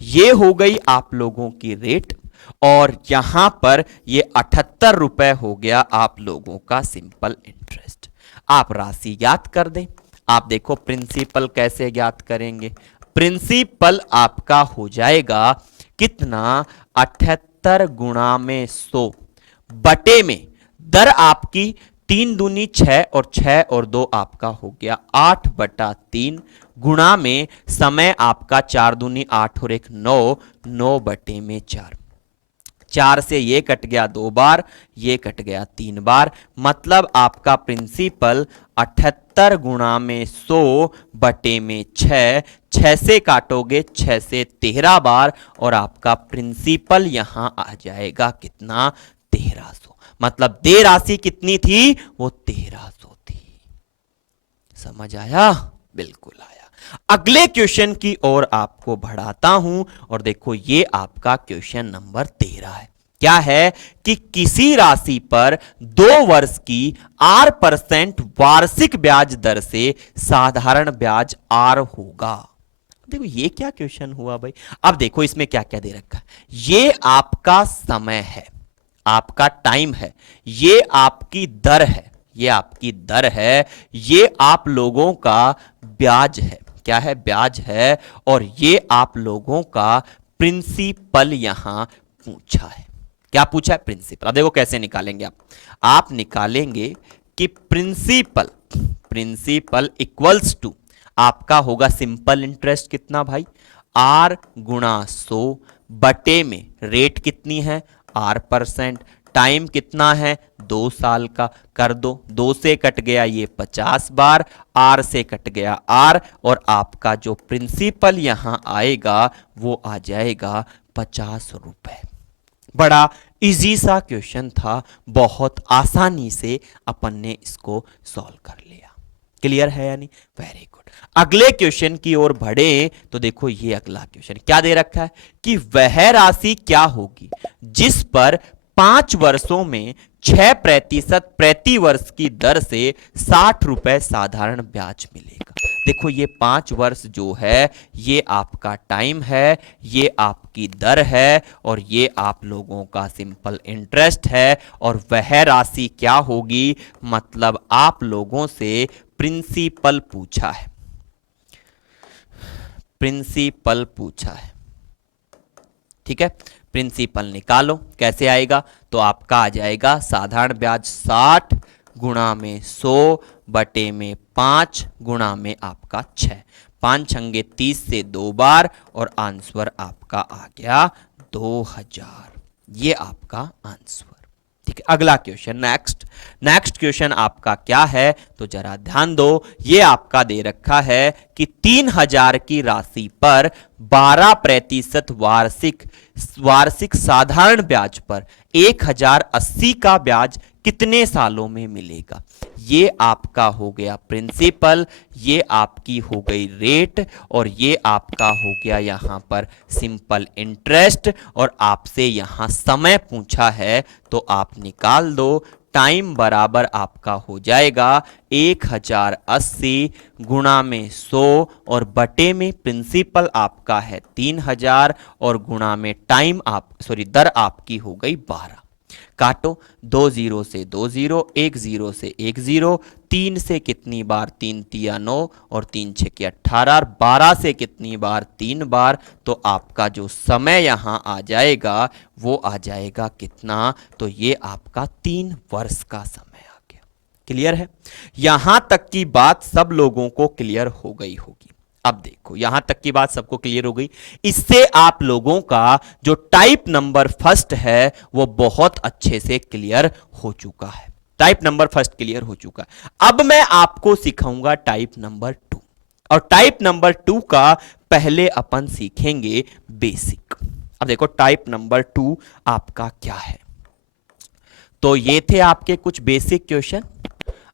ये हो गई आप लोगों की रेट, और यहां पर ये 78 रुपए हो गया आप लोगों का सिंपल इंटरेस्ट। आप राशि ज्ञात कर दें। आप देखो प्रिंसिपल कैसे ज्ञात करेंगे। प्रिंसिपल आपका हो जाएगा कितना, 78 गुणा में 100 बटे में दर आपकी 3 दूनी 6 और 6 और 2 आपका हो गया 8/3 गुणा में समय आपका 4 दूनी 8 और 1 9, 9/4। 4 से ये कट गया 2 बार, ये कट गया 3 बार, मतलब आपका प्रिंसिपल 78 गुणा में 100 बटे में 6, 6 से काटोगे 6 से 13 बार और आपका प्रिंसिपल यहां आ जाएगा कितना, 1300। मतलब देय राशि कितनी थी, वो 1300 थी। समझ आया? बिल्कुल आया। अगले क्वेश्चन की ओर आपको बढ़ाता हूं और देखो ये आपका क्वेश्चन नंबर 13 है। क्या है कि किसी राशि पर 2 वर्ष की 8% वार्षिक ब्याज दर से साधारण ब्याज आर होगा। देखो ये क्या क्वेश्चन हुआ भाई। अब देखो इसमें क्या क्या दे रखा है। ये आपका समय है, आपका टाइम है, ये आपकी दर है, ये आपकी दर है, ये आप लोगों का ब्याज है। क्या है? ब्याज है। और ये आप लोगों का प्रिंसिपल यहां पूछा है। क्या पूछा है? प्रिंसिपल। अब देखो कैसे निकालेंगे आप निकालेंगे कि प्रिंसिपल, प्रिंसिपल इक्वल्स टू आपका होगा सिंपल इंटरेस्ट कितना भाई, आर गुणा 100 बटे में रेट कितनी है, R%, टाइम कितना है, 2 साल का, कर दो, 2 से कट गया ये 50 बार, आर से कट गया आर, और आपका जो प्रिंसिपल यहां आएगा वो आ जाएगा 50 रुपए। बड़ा इजी सा क्वेश्चन था, बहुत आसानी से अपन ने इसको सॉल्व कर लिया। क्लियर है यानी? Very good. अगले क्वेश्चन की ओर बढ़े तो देखो ये अगला क्वेश्चन क्या दे रखा है कि वह राशि क्या होगी जिस पर 5 वर्षों में 6% प्रति वर्ष की दर से 60 रुपए साधारण ब्याज मिलेगा। देखो ये 5 वर्ष जो है ये आपका टाइम है, ये आपकी दर है, और ये आप लोगों का सिंपल इंटरेस्ट है। और वह राशि क्या होगी, मतलब आप लोगों से प्रिंसिपल पूछा है, प्रिंसिपल पूछा है। ठीक है, प्रिंसिपल निकालो। कैसे आएगा? तो आपका आ जाएगा साधारण ब्याज 60 गुणा में 100 बटे में 5 गुणा में आपका 6, 5 छंगे 30 से 2 बार, और आंसर आपका आ गया 2000। ये आपका आंसर। ठीक है, अगला क्वेश्चन नेक्स्ट। नेक्स्ट क्वेश्चन आपका क्या है तो जरा ध्यान दो। ये आपका दे रखा है कि 3000 की राशि पर 12% वार्षिक साधारण ब्याज पर 1080 का ब्याज कितने सालों में मिलेगा। ये आपका हो गया प्रिंसिपल, ये आपकी हो गई रेट, और ये आपका हो गया यहां पर सिंपल इंटरेस्ट, और आपसे यहां समय पूछा है तो आप निकाल दो। टाइम बराबर आपका हो जाएगा 1080 गुणा में 100 और बटे में प्रिंसिपल आपका है 3000 और गुणा में टाइम दर आपकी हो गई 12। काटो, 2 0 से 2 0, 1 0 से 1 0, 3 से कितनी बार, 3 तिया 9 और 3 6 की 18, 12 से कितनी बार, 3 बार। तो आपका जो समय यहां आ जाएगा वो आ जाएगा कितना, तो ये आपका 3 वर्ष का समय आ गया। क्लियर है? यहां तक की बात सब लोगों को क्लियर हो गई होगी। अब देखो यहां तक की बात सबको क्लियर हो गई। इससे आप लोगों का जो टाइप नंबर फर्स्ट है वो बहुत अच्छे से क्लियर हो चुका है। टाइप नंबर फर्स्ट क्लियर हो चुका है। अब मैं आपको सिखाऊंगा टाइप नंबर 2, और टाइप नंबर 2 का पहले अपन सीखेंगे बेसिक। अब देखो टाइप नंबर 2 आपका क्या है। तो ये थे आपके कुछ बेसिक क्वेश्चन।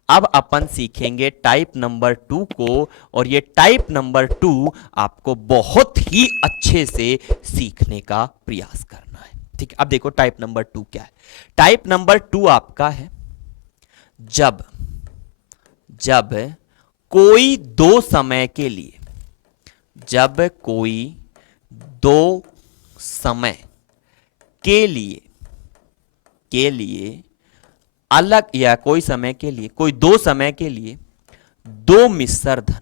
अब अपन सीखेंगे टाइप नंबर 2 को, और ये टाइप नंबर 2 आपको बहुत ही अच्छे से सीखने का प्रयास करना है। ठीक है, अब देखो टाइप नंबर 2 क्या है। टाइप नंबर 2 आपका है जब जब कोई दो समय के लिए, जब कोई दो समय के लिए अलग या कोई समय के लिए, कोई दो समय के लिए दो मिश्र धन,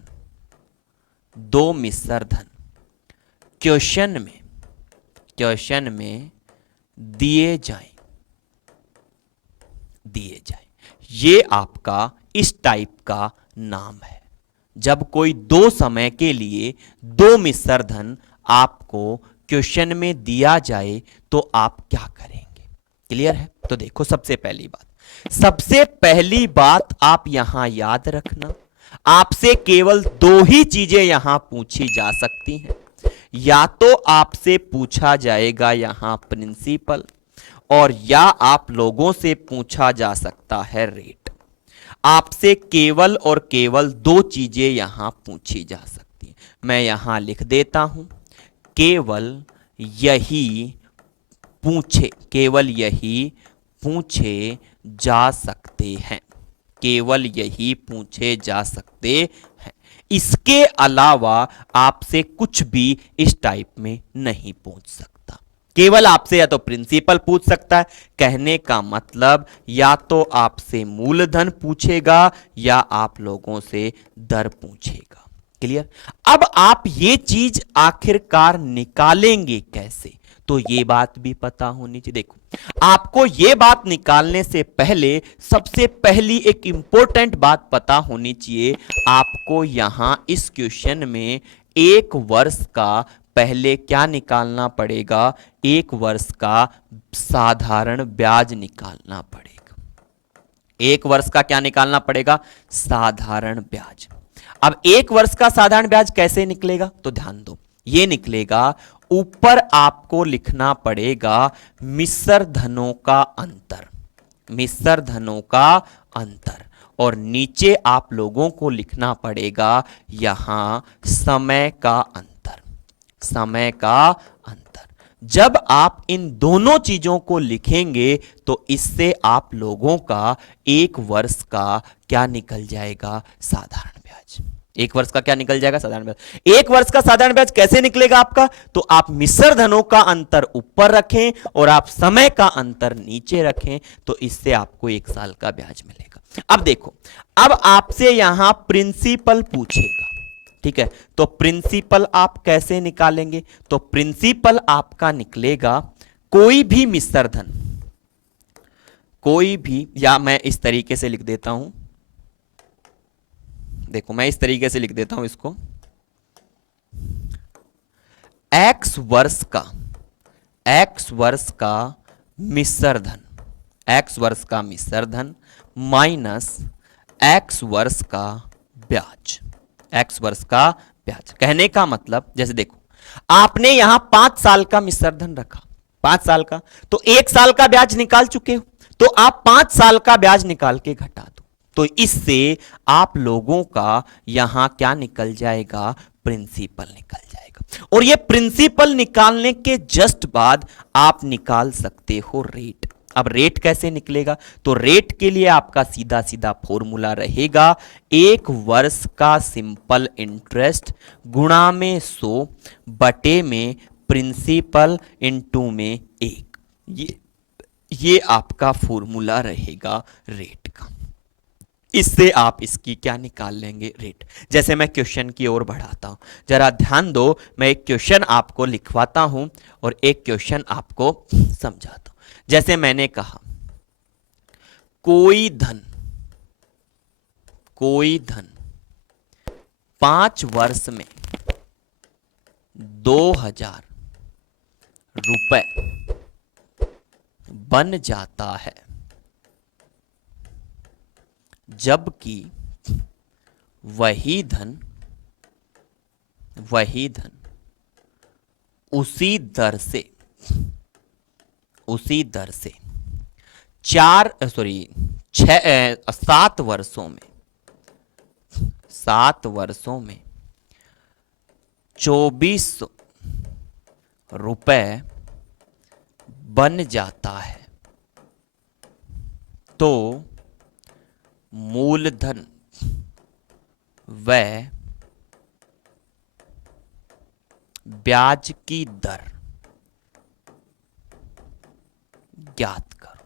दो मिश्र धन क्वेश्चन में दिए जाए, ये आपका इस टाइप का नाम है। जब कोई दो समय के लिए दो मिश्र धन आपको क्वेश्चन में दिया जाए तो आप क्या करेंगे? क्लियर है? तो देखो, सबसे पहली बात आप यहां याद रखना, आपसे केवल दो ही चीजें यहां पूछी जा सकती हैं। या तो आपसे पूछा जाएगा यहां प्रिंसिपल, और या आप लोगों से पूछा जा सकता है रेट। आपसे केवल और केवल दो चीजें यहां पूछी जा सकती हैं। मैं यहां लिख देता हूं, केवल यही पूछे जा सकते हैं, केवल यही पूछे जा सकते हैं। इसके अलावा आपसे कुछ भी इस टाइप में नहीं पूछ सकता। केवल आपसे या तो प्रिंसिपल पूछ सकता है, कहने का मतलब या तो आपसे मूलधन पूछेगा या आप लोगों से दर पूछेगा। क्लियर? अब आप ये चीज आखिरकार निकालेंगे कैसे, तो ये बात भी पता होनी चाहिए। देखो, आपको ये बात निकालने से पहले सबसे पहली एक इंपॉर्टेंट बात पता होनी चाहिए। आपको यहां इस क्वेश्चन में एक वर्ष का पहले क्या निकालना पड़ेगा? एक वर्ष का साधारण ब्याज निकालना पड़ेगा। एक वर्ष का क्या निकालना पड़ेगा? साधारण ब्याज। अब एक वर्ष का साधारण ब्याज कैसे निकलेगा? तो ध्यान दो, ये निकलेगा, ऊपर आपको लिखना पड़ेगा मिश्र धनों का अंतर, मिश्र धनों का अंतर, और नीचे आप लोगों को लिखना पड़ेगा यहां समय का अंतर, समय का अंतर। जब आप इन दोनों चीजों को लिखेंगे तो इससे आप लोगों का एक वर्ष का क्या निकल जाएगा? साधारण ब्याज। एक वर्ष का क्या निकल जाएगा? साधारण ब्याज। एक वर्ष का साधारण ब्याज कैसे निकलेगा आपका? तो आप मिश्र धनों का अंतर ऊपर रखें और आप समय का अंतर नीचे रखें, तो इससे आपको एक साल का ब्याज मिलेगा। अब देखो, अब आपसे यहां प्रिंसिपल पूछेगा, ठीक है? तो प्रिंसिपल आप कैसे निकालेंगे? तो प्रिंसिपल आपका निकलेगा कोई भी मिश्र धन, कोई भी, या मैं इस तरीके से लिख देता हूं, देखो मैं इस तरीके से लिख देता हूं इसको, एक्स वर्ष का मिश्र धन, एक्स वर्ष का मिश्र धन माइनस एक्स वर्ष का ब्याज, एक्स वर्ष का ब्याज। कहने का मतलब, जैसे देखो, आपने यहां 5 साल का मिश्र धन रखा, 5 साल का, तो 1 साल का ब्याज निकाल चुके हो, तो आप 5 साल का ब्याज निकाल के घटा दो, तो इससे आप लोगों का यहां क्या निकल जाएगा? प्रिंसिपल निकल जाएगा। और ये प्रिंसिपल निकालने के जस्ट बाद आप निकाल सकते हो रेट। अब रेट कैसे निकलेगा? तो रेट के लिए आपका सीधा सीधा फॉर्मूला रहेगा, एक वर्ष का सिंपल इंटरेस्ट गुणा में 100 बटे में प्रिंसिपल इनटू में 1। ये आपका फॉर्मूला रहेगा रेट का। इससे आप इसकी क्या निकाल लेंगे? रेट। जैसे मैं क्वेश्चन की ओर बढ़ाता हूं, जरा ध्यान दो, मैं एक क्वेश्चन आपको लिखवाता हूं और एक क्वेश्चन आपको समझाता हूं। जैसे मैंने कहा, कोई धन 5 वर्ष में 2000 रुपए बन जाता है, जबकि वही धन उसी दर से 7 वर्षों में 2400 रुपए बन जाता है, तो मूलधन व ब्याज की दर ज्ञात करो।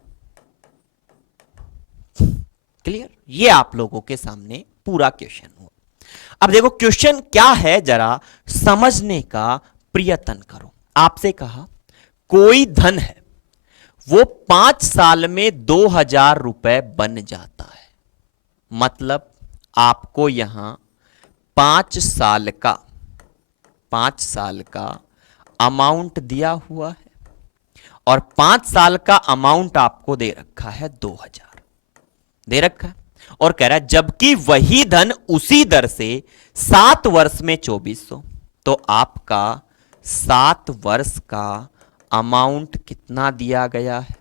क्लियर? ये आप लोगों के सामने पूरा क्वेश्चन हुआ। अब देखो क्वेश्चन क्या है, जरा समझने का प्रयत्न करो। आपसे कहा कोई धन है, वो 5 साल में 2000 रुपए बन जाता है। मतलब आपको यहां 5 साल का 5 साल का अमाउंट दिया हुआ है और 5 साल का अमाउंट आपको दे रखा है 2000 दे रखा है, और कह रहा है जबकि वही धन उसी दर से 7 वर्ष में 2400, तो आपका 7 वर्ष का अमाउंट कितना दिया गया है?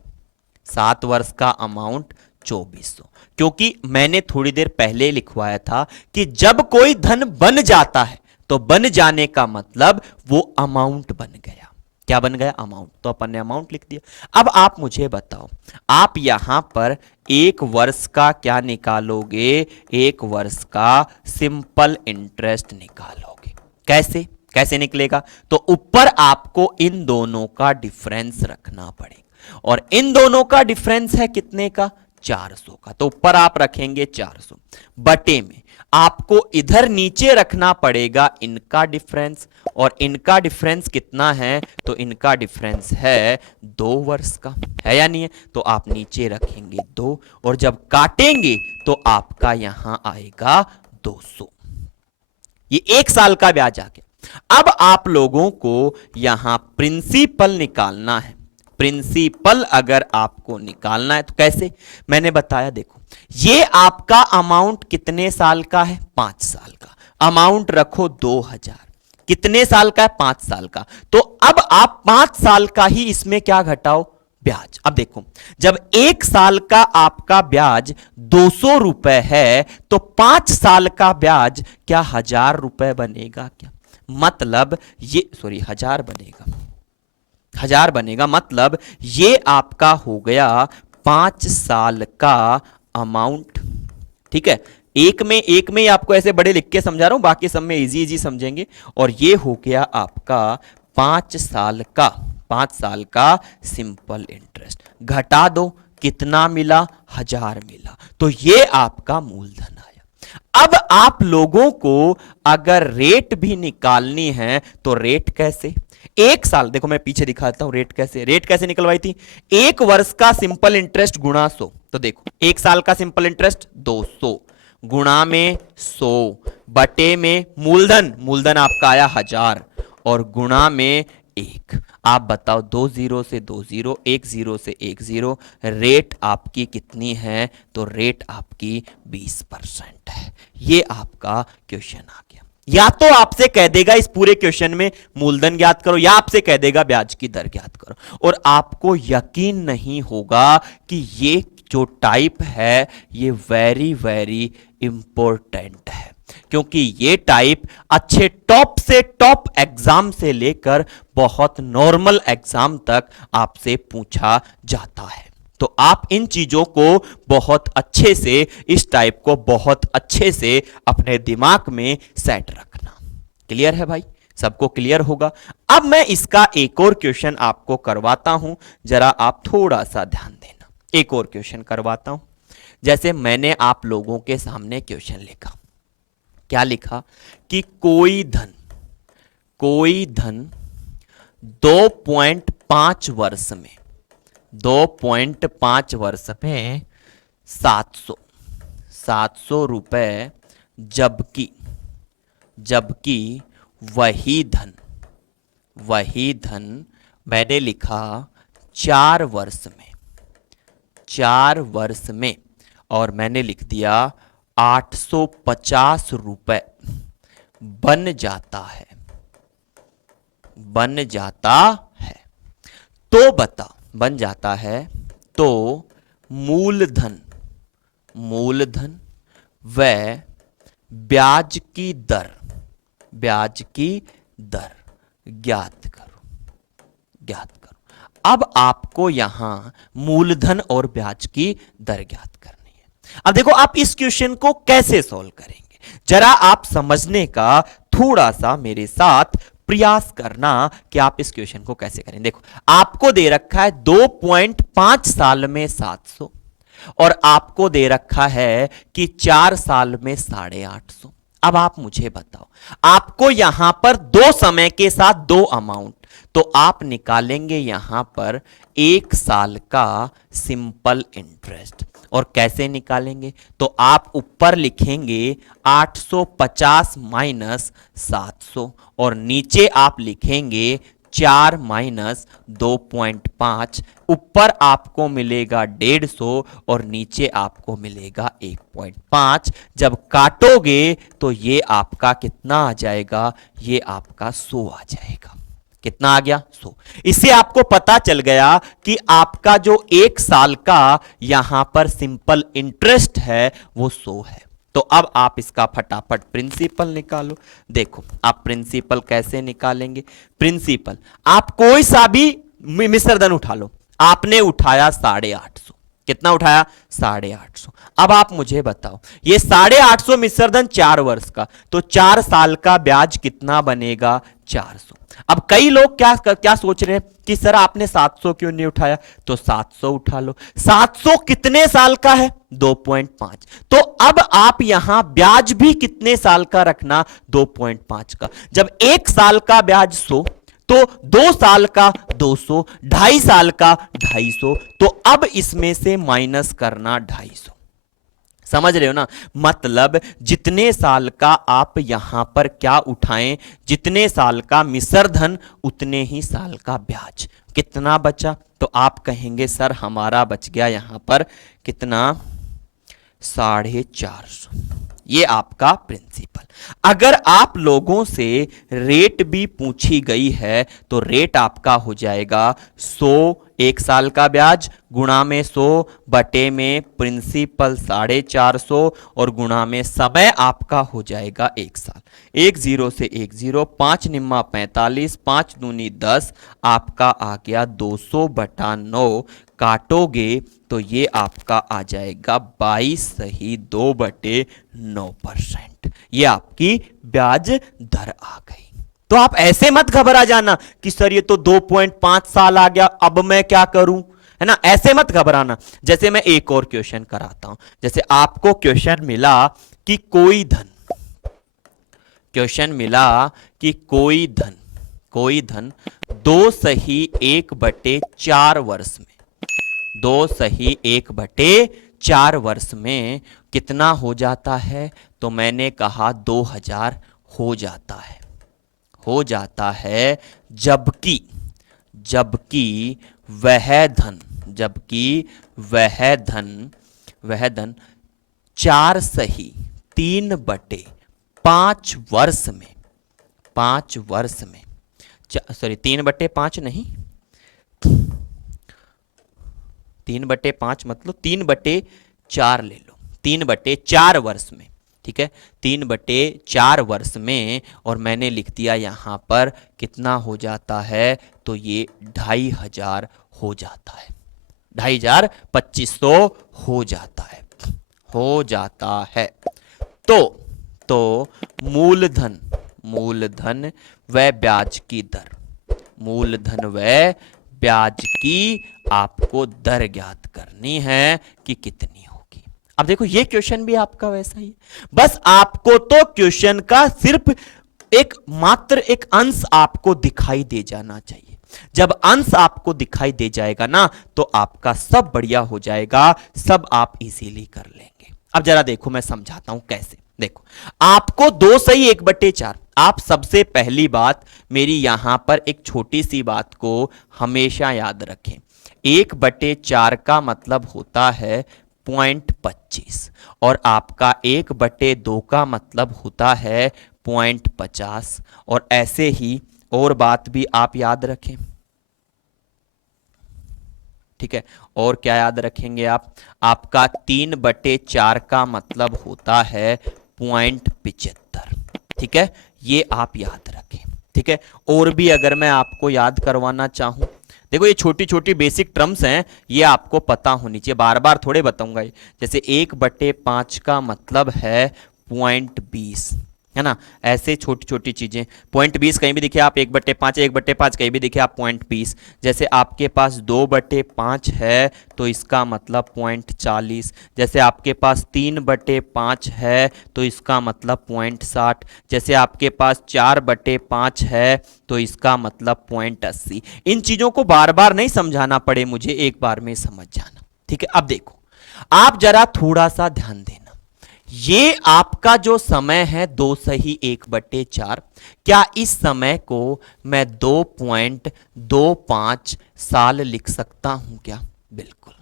7 वर्ष का अमाउंट 2400, क्योंकि मैंने थोड़ी देर पहले लिखवाया था कि जब कोई धन बन जाता है तो बन जाने का मतलब वो अमाउंट बन गया। क्या बन गया? अमाउंट। तो अपन ने अमाउंट लिख दिया। अब आप मुझे बताओ, आप यहां पर 1 वर्ष का क्या निकालोगे? 1 वर्ष का सिंपल इंटरेस्ट निकालोगे। कैसे कैसे निकलेगा? तो ऊपर आपको इन दोनों का डिफरेंस रखना पड़ेगा, और इन दोनों का डिफरेंस है कितने का? 400 का। तो ऊपर आप रखेंगे 400, बटे में आपको इधर नीचे रखना पड़ेगा इनका डिफरेंस, और इनका डिफरेंस कितना है? तो इनका डिफरेंस है 2 वर्ष का, है या नहीं है? तो आप नीचे रखेंगे 2, और जब काटेंगे तो आपका यहां आएगा 200। ये 1 साल का ब्याज आ गया। अब आप लोगों को यहां प्रिंसिपल निकालना है। प्रिंसिपल अगर आपको निकालना है तो कैसे? मैंने बताया, देखो ये आपका अमाउंट कितने साल का है? 5 साल का। अमाउंट रखो 2000, कितने साल का है? 5 साल का। तो अब आप 5 साल का ही इसमें क्या घटाओ? ब्याज। अब देखो, जब 1 साल का आपका ब्याज 200 रुपए है, तो 5 साल का ब्याज क्या 1000 रुपए बनेगा क्या? मतलब ये 1000 बनेगा, 1000 बनेगा। मतलब ये आपका हो गया 5 साल का अमाउंट। ठीक है, एक में ही आपको ऐसे बड़े लिख के समझा रहा हूं, बाकी सब में इजी इजी समझेंगे। और ये हो गया आपका 5 साल का सिंपल इंटरेस्ट। घटा दो, कितना मिला? 1000 मिला। तो ये आपका मूलधन आया। अब आप लोगों को अगर रेट भी निकालनी है तो रेट कैसे? 1 साल, देखो मैं पीछे दिखाता हूं रेट कैसे निकलवाई थी। 1 वर्ष का सिंपल इंटरेस्ट गुणा 100। तो देखो 1 साल का सिंपल इंटरेस्ट 200 गुणा में 100 बटे में मूलधन आपका आया 1000 और गुणा में 1। आप बताओ, 2 0 से 2 0, 1 0 से 1 0, रेट आपकी कितनी है? तो रेट आपकी 20% है। ये आपका क्वेश्चन आ गया। या तो आपसे कह देगा इस पूरे क्वेश्चन में मूलधन ज्ञात करो, या आपसे कह देगा ब्याज की दर ज्ञात करो, और आपको यकीन नहीं होगा कि ये जो टाइप है ये वेरी वेरी इंपॉर्टेंट है, क्योंकि ये टाइप अच्छे टॉप से टॉप एग्जाम से लेकर बहुत नॉर्मल एग्जाम तक आपसे पूछा जाता है। तो आप इन चीजों को बहुत अच्छे से, इस टाइप को बहुत अच्छे से अपने दिमाग में सेट रखना। क्लियर है भाई? सबको क्लियर होगा? अब मैं इसका एक और क्वेश्चन आपको करवाता हूं, जरा आप थोड़ा सा ध्यान देना। एक और क्वेश्चन करवाता हूं। जैसे मैंने आप लोगों के सामने क्वेश्चन लिखा, क्या लिखा कि कोई धन 2.5 वर्ष में 700 रुपए, जबकि वही धन मैंने लिखा 4 वर्ष में, और मैंने लिख दिया 850 रुपए बन जाता है। तो बता, बन जाता है तो मूलधन व ब्याज की दर ज्ञात करो। अब आपको यहां मूलधन और ब्याज की दर ज्ञात करनी है। अब देखो आप इस क्वेश्चन को कैसे सॉल्व करेंगे, जरा आप समझने का थोड़ा सा मेरे साथ प्रयास करना कि आप इस क्वेश्चन को कैसे करें। देखो आपको दे रखा है 2.5 साल में 700, और आपको दे रखा है कि 4 साल में 850। अब आप मुझे बताओ, आपको यहां पर दो समय के साथ दो अमाउंट, तो आप निकालेंगे यहां पर 1 साल का सिंपल इंटरेस्ट। और कैसे निकालेंगे, तो आप ऊपर लिखेंगे 850 माइनस 700 और नीचे आप लिखेंगे 4 माइनस 2.5। ऊपर आपको मिलेगा 150 और नीचे आपको मिलेगा 1.5। जब काटोगे तो ये आपका कितना आ जाएगा, ये आपका 100 आ जाएगा। कितना आ गया, 100। इससे आपको पता चल गया कि आपका जो 1 साल का यहां पर सिंपल इंटरेस्ट है वो 100 है। तो अब आप इसका फटाफट प्रिंसिपल निकालो। देखो आप प्रिंसिपल कैसे निकालेंगे। प्रिंसिपल आप कोई सा भी मिश्र धन उठा लो। आपने उठाया 850, कितना उठाया, 850। अब आप मुझे बताओ ये 850 मिश्र धन 4 वर्ष का, तो 4 साल का ब्याज कितना बनेगा, 400। अब कई लोग क्या क्या सोच रहे हैं कि सर आपने 700 क्यों नहीं उठाया, तो 700 उठा लो। 700 कितने साल का है, 2.5। तो अब आप यहां ब्याज भी कितने साल का रखना, 2.5 का। जब 1 साल का ब्याज 100, तो 2 साल का 200, 2.5 साल का 250, तो अब इसमें से माइनस करना 250। समझ रहे हो ना, मतलब जितने साल का आप यहां पर क्या उठाएं, जितने साल का मिश्र धन उतने ही साल का ब्याज। कितना बचा, तो आप कहेंगे सर हमारा बच गया यहां पर कितना, 450। ये आपका प्रिंसिपल। अगर आप लोगों से रेट भी पूछी गई है तो रेट आपका हो जाएगा 100 1 साल का ब्याज गुणा में 100 बटे में प्रिंसिपल 450 और गुणा में समय आपका हो जाएगा 1 साल। 10 से 10, 5 निम्मा 45, 5 दूनी 10, आपका आ गया 200/9। काटोगे तो ये आपका आ जाएगा 22 सही 2/9%। ये आपकी ब्याज दर आ गई। तो आप ऐसे मत घबरा जाना कि सर ये तो 2.5 साल आ गया, अब मैं क्या करूं, है ना, ऐसे मत घबराना। जैसे मैं एक और क्वेश्चन कराता हूं। जैसे आपको क्वेश्चन मिला कि कोई धन, क्वेश्चन मिला कि कोई धन 2 सही 1/4 वर्ष में, 2 सही 1/4 वर्ष में कितना हो जाता है, तो मैंने कहा 2000 हो जाता है, जबकि वह धन 4 सही 3/5 वर्ष में, 5 वर्ष में, सॉरी 3/5 नहीं, 3/5 मतलब 3/4 ले लो, 3/4 वर्ष में, ठीक है, 3/4 वर्ष में। और मैंने लिख दिया यहां पर कितना हो जाता है, तो ये 2500 हो जाता है, 2500 2500 हो जाता है। तो मूलधन व ब्याज की दर, मूलधन व ब्याज की आपको दर ज्ञात करनी है कि कितनी होगी। अब देखो ये क्वेश्चन भी आपका वैसा ही है, बस आपको तो क्वेश्चन का सिर्फ मात्र एक अंश आपको दिखाई दे जाना चाहिए। जब अंश आपको दिखाई दे जाएगा ना, तो आपका सब बढ़िया हो जाएगा, सब आप इजीली कर लेंगे। अब जरा देखो मैं समझाता हूं कैसे। देखो आपको 2 सही 1/4, आप सबसे पहली बात मेरी यहां पर एक छोटी सी बात को हमेशा याद रखें। 1/4 का मतलब होता है 0.25 और आपका 1/2 का मतलब होता है 0.50। और ऐसे ही और बात भी आप याद रखें, ठीक है। और क्या याद रखेंगे आप, आपका 3/4 का मतलब होता है 0.75, ठीक है, ये आप याद रखें, ठीक है। और भी अगर मैं आपको याद करवाना चाहूं, देखो ये छोटी छोटी बेसिक टर्म्स हैं, ये आपको पता होनी चाहिए, बार बार थोड़े बताऊंगा ये। जैसे 1/5 का मतलब है 0.20, है ना। ऐसे छोटी छोटी चीजें, पॉइंट 20 कहीं भी दिखे आप 1/5, 1/5 कहीं भी दिखे आप पॉइंट 20। जैसे आपके पास 2/5 है तो इसका मतलब पॉइंट 40। जैसे आपके पास 3/5 है तो इसका मतलब पॉइंट 60। जैसे आपके पास 4/5 है तो इसका मतलब पॉइंट 80। इन चीजों को बार बार नहीं समझाना पड़े मुझे, एक बार में समझ जाना। ठीक है, अब देखो आप जरा थोड़ा सा ध्यान देना। ये आपका जो समय है 2 सही 1/4, क्या इस समय को मैं 2.25 साल लिख सकता हूं क्या? बिल्कुल।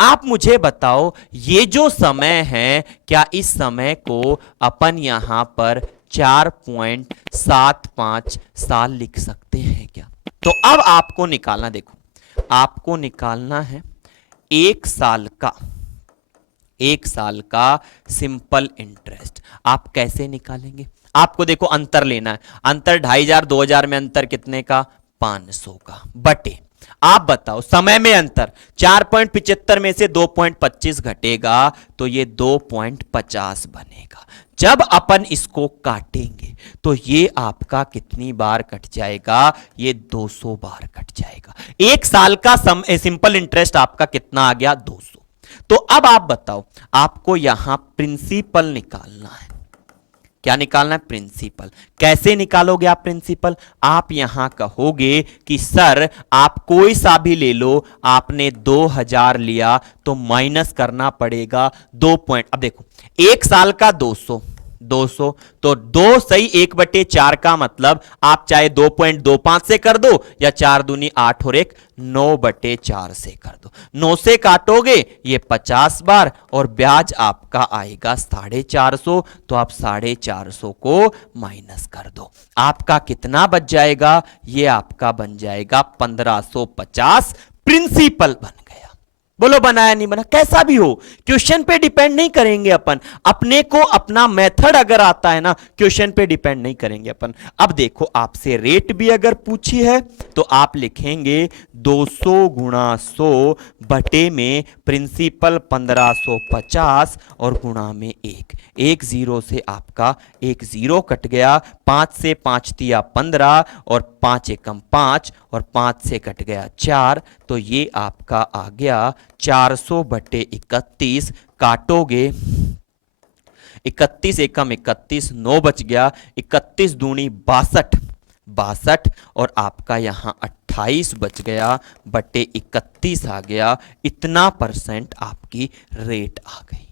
आप मुझे बताओ ये जो समय है क्या इस समय को अपन यहां पर 4.75 साल लिख सकते हैं क्या? तो अब आपको निकालना, देखो आपको निकालना है 1 साल का सिंपल इंटरेस्ट। आप कैसे निकालेंगे? आपको देखो अंतर लेना है, अंतर 2500 2000 में अंतर कितने का? 500 का, बटे आप बताओ समय में अंतर 4.75 में से 2.25 घटेगा तो ये 2.50 बनेगा। जब अपन इसको काटेंगे तो ये आपका कितनी बार कट जाएगा? ये 200 बार कट जाएगा। 1 साल का सिंपल इंटरेस्ट आपका कितना आ गया? 200। तो अब आप बताओ आपको यहां प्रिंसिपल निकालना है। क्या निकालना है? प्रिंसिपल। कैसे निकालोगे आप प्रिंसिपल? आप यहां कहोगे कि सर आप कोई सा भी ले लो, आपने 2000 लिया तो माइनस करना पड़ेगा 2 पॉइंट। अब देखो 1 साल का 200 200 तो 2 सही 1/4 का मतलब आप चाहे 2.25 से कर दो या 4 दूनी 8 और 1 9/4 से कर दो। 9 से काटोगे ये 50 बार और ब्याज आपका आएगा 450। तो आप 450 को माइनस कर दो, आपका कितना बच जाएगा? ये आपका बन जाएगा 1550। प्रिंसिपल बन गया। बोलो बनाया नहीं बना? कैसा भी हो, क्वेश्चन पे डिपेंड नहीं करेंगे अपन, अपने को अपना मेथड अगर आता है ना, क्वेश्चन पे डिपेंड नहीं करेंगे अपन। अब देखो आपसे रेट भी अगर पूछी है तो आप लिखेंगे 200 गुणा 100 बटे में प्रिंसिपल 1550 और गुणा में 1 जीरो से आपका 1 जीरो कट गया, 5 से 5 दिया 15 और 5 एकम 5 और 5 से कट गया 4। तो ये आपका आ गया 400/31। काटोगे 31 एकम 31, 9 बच गया, 31 दूनी 62 62 और आपका यहां 28 बच गया बटे 31 आ गया। इतना परसेंट आपकी रेट आ गई।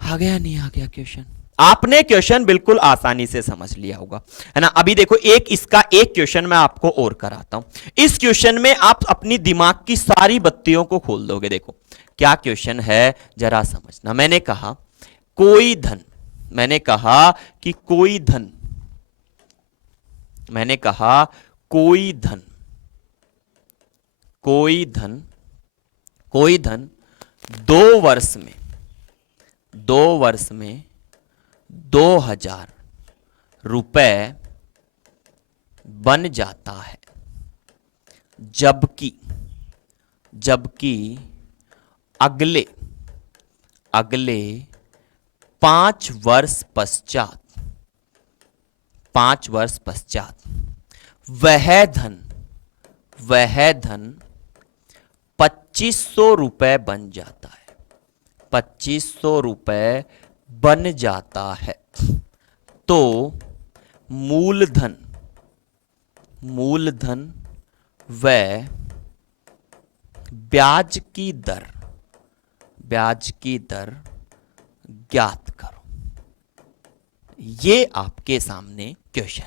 आ गया नहीं आ गया क्वेश्चन? आपने क्वेश्चन बिल्कुल आसानी से समझ लिया होगा, है ना। अभी देखो इसका एक क्वेश्चन मैं आपको और कराता हूं। इस क्वेश्चन में आप अपनी दिमाग की सारी बत्तियों को खोल दोगे। देखो क्या क्वेश्चन है जरा समझना। मैंने कहा कोई धन, मैंने कहा कि कोई धन, मैंने कहा कोई धन, कोई धन, कोई धन 2 वर्ष में 2000 रुपए बन जाता है, जबकि अगले 5 वर्ष पश्चात वह धन 2500 रुपए बन जाता है, 2500 रुपए बन जाता है। तो मूलधन व ब्याज की दर ज्ञात करो। ये आपके सामने क्वेश्चन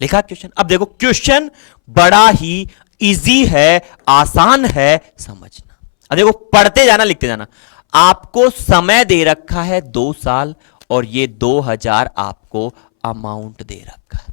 लिखा क्वेश्चन। अब देखो क्वेश्चन बड़ा ही इजी है, आसान है समझना। अब देखो पढ़ते जाना लिखते जाना। आपको समय दे रखा है 2 साल और ये 2000 आपको अमाउंट दे रखा है।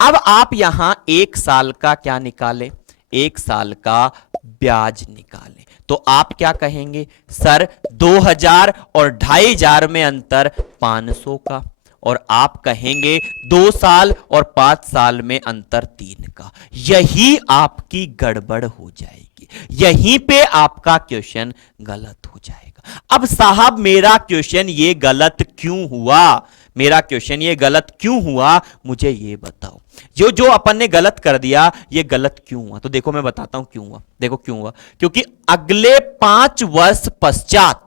अब आप यहां 1 साल का क्या निकाले? 1 साल का ब्याज निकाले। तो आप क्या कहेंगे? सर 2000 और 2500 में अंतर 500 का, और आप कहेंगे 2 साल और 5 साल में अंतर 3 का। यही आपकी गड़बड़ हो जाएगी, यहीं पे आपका क्वेश्चन गलत हो जाएगा। अब साहब मेरा क्वेश्चन ये गलत क्यों हुआ? मेरा क्वेश्चन ये गलत क्यों हुआ, मुझे ये बताओ। जो जो अपन ने गलत कर दिया ये गलत क्यों हुआ? तो देखो मैं बताता हूं क्यों हुआ। देखो क्यों हुआ, क्योंकि अगले 5 वर्ष पश्चात,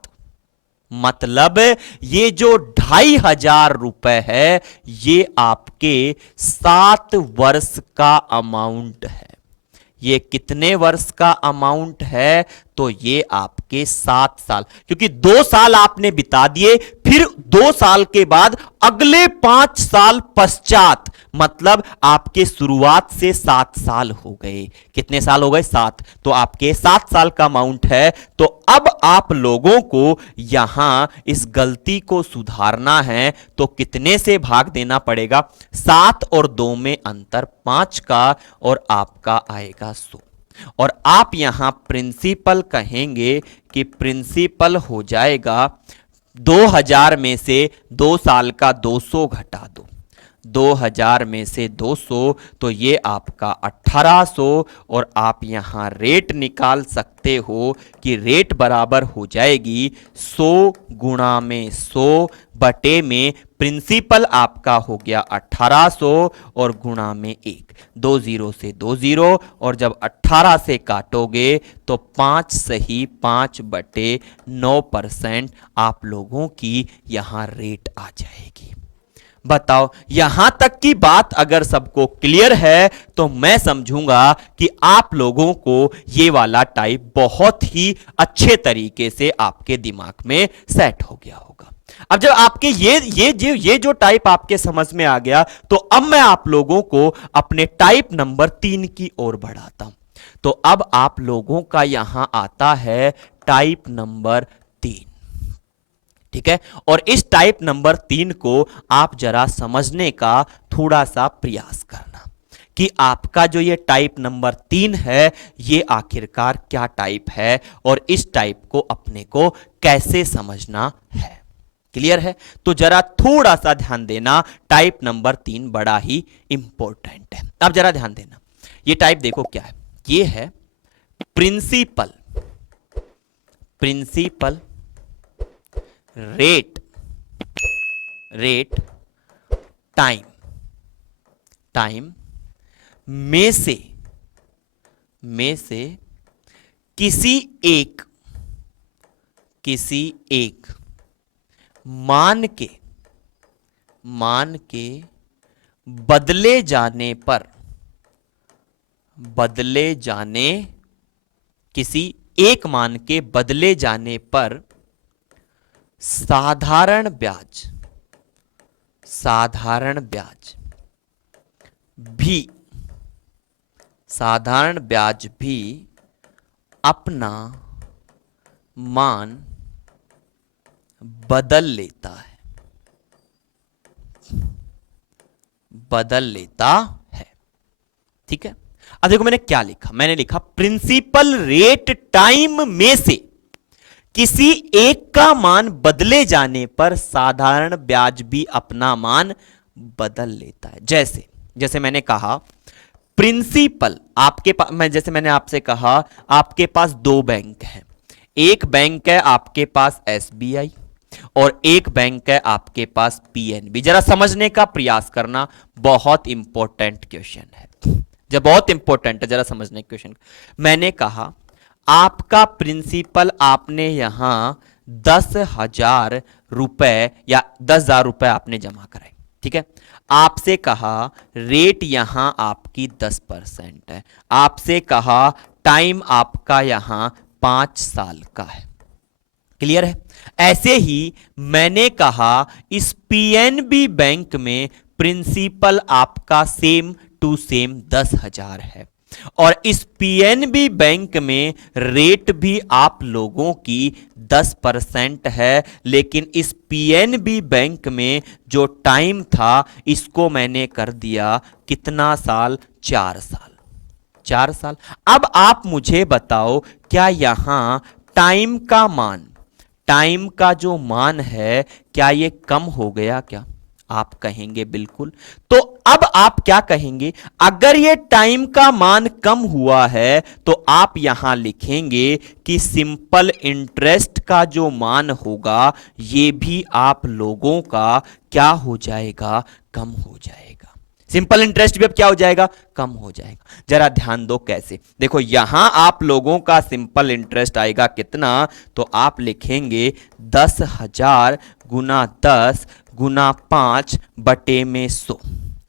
मतलब ये जो 2,500 रुपए है ये आपके 7 वर्ष का अमाउंट है। ये कितने वर्ष का अमाउंट है? तो ये आपके 7 साल, क्योंकि 2 साल आपने बिता दिए, फिर 2 साल के बाद अगले 5 साल पश्चात, मतलब आपके शुरुआत से 7 साल हो गए। कितने साल हो गए? 7। तो आपके 7 साल का अमाउंट है। तो अब आप लोगों को यहां इस गलती को सुधारना है तो कितने से भाग देना पड़ेगा? 7 और 2 में अंतर 5 का, और आपका आएगा 100। और आप यहां प्रिंसिपल कहेंगे कि प्रिंसिपल हो जाएगा 2000 में से 2 साल का 200 घटा दो, 2000 में से 200 तो ये आपका 1800। और आप यहां रेट निकाल सकते हो कि रेट बराबर हो जाएगी 100 गुणा में 100 बटे में प्रिंसिपल आपका हो गया 1800 और गुणा में 1, 2 जीरो से 2 जीरो, और जब 18 से काटोगे तो 5 सही 5 बटे 9% आप लोगों की यहां रेट आ जाएगी। बताओ, यहां तक की बात अगर सबको क्लियर है तो मैं समझूंगा कि आप लोगों को ये वाला टाइप बहुत ही अच्छे तरीके से आपके दिमाग में सेट हो गया होगा। अब जब आपके ये जो टाइप आपके समझ में आ गया, तो अब मैं आप लोगों को अपने टाइप नंबर 3 की ओर बढ़ाता हूं। तो अब आप लोगों का यहां आता है टाइप नंबर 3, ठीक है। और इस टाइप नंबर 3 को आप जरा समझने का थोड़ा सा प्रयास करना कि आपका जो ये टाइप नंबर 3 है ये आखिरकार क्या टाइप है और इस टाइप को अपने को कैसे समझना है। क्लियर है? तो जरा थोड़ा सा ध्यान देना, टाइप नंबर 3 बड़ा ही इंपॉर्टेंट है। अब जरा ध्यान देना, ये टाइप देखो क्या है। ये है principal, principal rate, rate time, time में से किसी एक मान के बदले जाने किसी एक मान के बदले जाने पर साधारण ब्याज भी अपना मान बदल लेता है, ठीक है। अब देखो मैंने क्या लिखा, मैंने लिखा प्रिंसिपल रेट टाइम में से किसी एक का मान बदले जाने पर साधारण ब्याज भी अपना मान बदल लेता है। जैसे मैंने कहा प्रिंसिपल आपके पास, जैसे मैंने आपसे कहा आपके पास 2 बैंक हैं। एक बैंक है आपके पास एसबीआई और एक बैंक है आपके पास पीएनबी। जरा समझने का प्रयास करना, बहुत इंपॉर्टेंट क्वेश्चन है, जब बहुत इंपॉर्टेंट है, जरा समझने क्वेश्चन। मैंने कहा आपका प्रिंसिपल आपने यहां 10,000 रुपए या 10,000 रुपए आपने जमा कराए, ठीक है। आपसे कहा रेट यहां आपकी 10% है, आपसे कहा टाइम आपका यहां 5 साल का है। क्लियर है? ऐसे ही मैंने कहा इस पीएनबी बैंक में प्रिंसिपल आपका सेम टू सेम 10,000 है और इस पीएनबी बैंक में रेट भी आप लोगों की 10% है, लेकिन इस पीएनबी बैंक में जो टाइम था इसको मैंने कर दिया कितना साल? 4 साल। 4 साल। अब आप मुझे बताओ क्या यहां टाइम का मान, टाइम का जो मान है क्या ये कम हो गया? क्या आप कहेंगे बिल्कुल। तो अब आप क्या कहेंगे, अगर ये टाइम का मान कम हुआ है तो आप यहां लिखेंगे कि सिंपल इंटरेस्ट का जो मान होगा ये भी आप लोगों का क्या हो जाएगा, कम हो जाएगा। सिंपल इंटरेस्ट भी अब क्या हो जाएगा, कम हो जाएगा। जरा ध्यान दो कैसे, देखो यहां आप लोगों का सिंपल इंटरेस्ट आएगा कितना, तो आप लिखेंगे 10,000 गुना 10 गुना 5 बटे में 100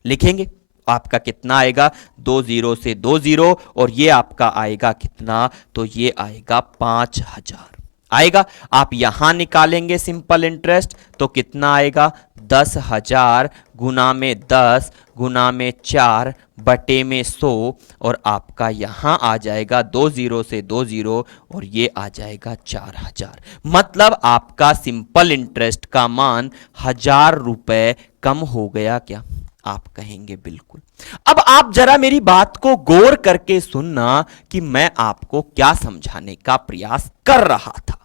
लिखेंगे। आपका कितना आएगा, 2 जीरो से 2 जीरो, और ये आपका आएगा कितना, तो ये आएगा 5,000 आएगा। आप यहां निकालेंगे सिंपल इंटरेस्ट तो कितना आएगा, 10,000 गुना में 10 गुना में 4 बटे में 100, और आपका यहां आ जाएगा 2 जीरो से 2 जीरो, और ये आ जाएगा 4,000। मतलब आपका सिंपल इंटरेस्ट का मान 1,000 रुपए कम हो गया क्या, आप कहेंगे बिल्कुल। अब आप जरा मेरी बात को गौर करके सुनना कि मैं आपको क्या समझाने का प्रयास कर रहा था।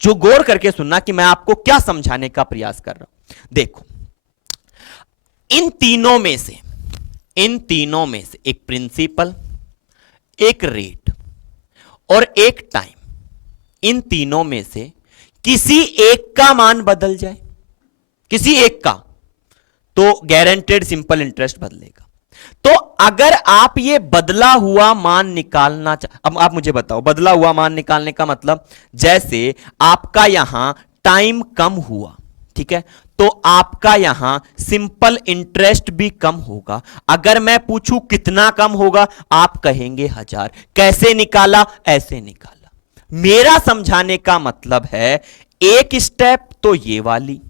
जो गौर करके सुनना कि मैं आपको क्या समझाने का प्रयास कर रहा हूं। देखो इन तीनों में से एक प्रिंसिपल, एक रेट और एक टाइम, इन तीनों में से किसी एक का मान बदल जाए, किसी एक का, तो गारंटेड सिंपल इंटरेस्ट बदलेगा। तो अगर आप ये बदला हुआ मान निकालना अब आप मुझे बताओ, बदला हुआ मान निकालने का मतलब, जैसे आपका यहां टाइम कम हुआ, ठीक है, तो आपका यहां सिंपल इंटरेस्ट भी कम होगा। अगर मैं पूछूं कितना कम होगा, आप कहेंगे 1,000। कैसे निकाला, ऐसे निकाला। मेरा समझाने का मतलब है एक स्टेप तो ये वाली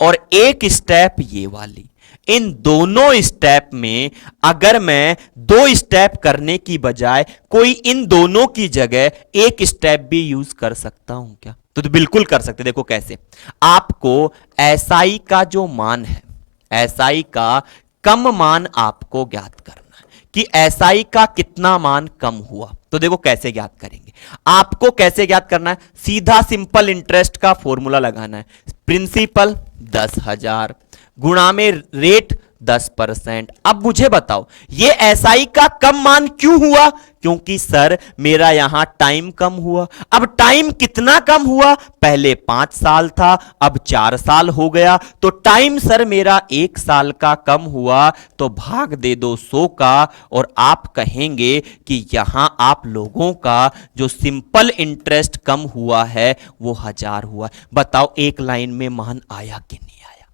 और एक स्टेप ये वाली, इन दोनों स्टेप में अगर मैं 2 स्टेप करने की बजाय कोई इन दोनों की जगह एक स्टेप भी यूज कर सकता हूं क्या, तो बिल्कुल कर सकते। देखो कैसे, आपको एसआई का जो मान है, एसआई का कम मान आपको ज्ञात करना है कि एसआई का कितना मान कम हुआ। तो देखो कैसे ज्ञात करेंगे, आपको कैसे ज्ञात करना है, सीधा सिंपल इंटरेस्ट का फॉर्मूला लगाना है। प्रिंसिपल 10,000 गुणा में रेट 10%। अब मुझे बताओ ये एसआई का कम मान क्यों हुआ, क्योंकि सर मेरा यहां टाइम कम हुआ। अब टाइम कितना कम हुआ, पहले 5 साल था अब 4 साल हो गया, तो टाइम सर मेरा 1 साल का कम हुआ, तो भाग दे दो 100 का, और आप कहेंगे कि यहां आप लोगों का जो सिंपल इंटरेस्ट कम हुआ है वो 1,000 हुआ। बताओ एक लाइन में मान आया कि नहीं आया,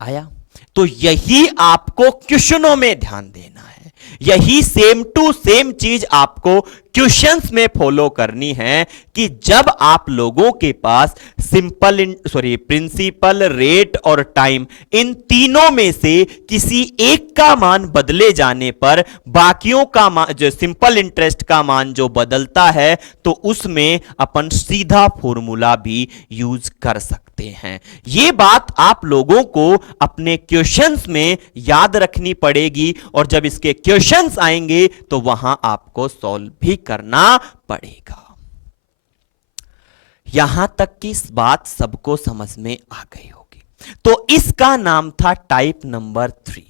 आया। तो यही आपको क्वेश्चनों में ध्यान देना है, यही सेम टू सेम चीज आपको क्वेश्चंस में फॉलो करनी है कि जब आप लोगों के पास प्रिंसिपल, रेट और टाइम, इन तीनों में से किसी एक का मान बदले जाने पर बाकियों का मान, जो सिंपल इंटरेस्ट का मान जो बदलता है, तो उसमें अपन सीधा फॉर्मूला भी यूज कर सकते हैं। यह बात आप लोगों को अपने क्वेश्चंस में याद रखनी पड़ेगी, और जब इसके क्वेश्चंस आएंगे तो वहां आपको सॉल्व भी करना पड़ेगा। यहां तक की इस बात सबको समझ में आ गई होगी। तो इसका नाम था टाइप नंबर 3,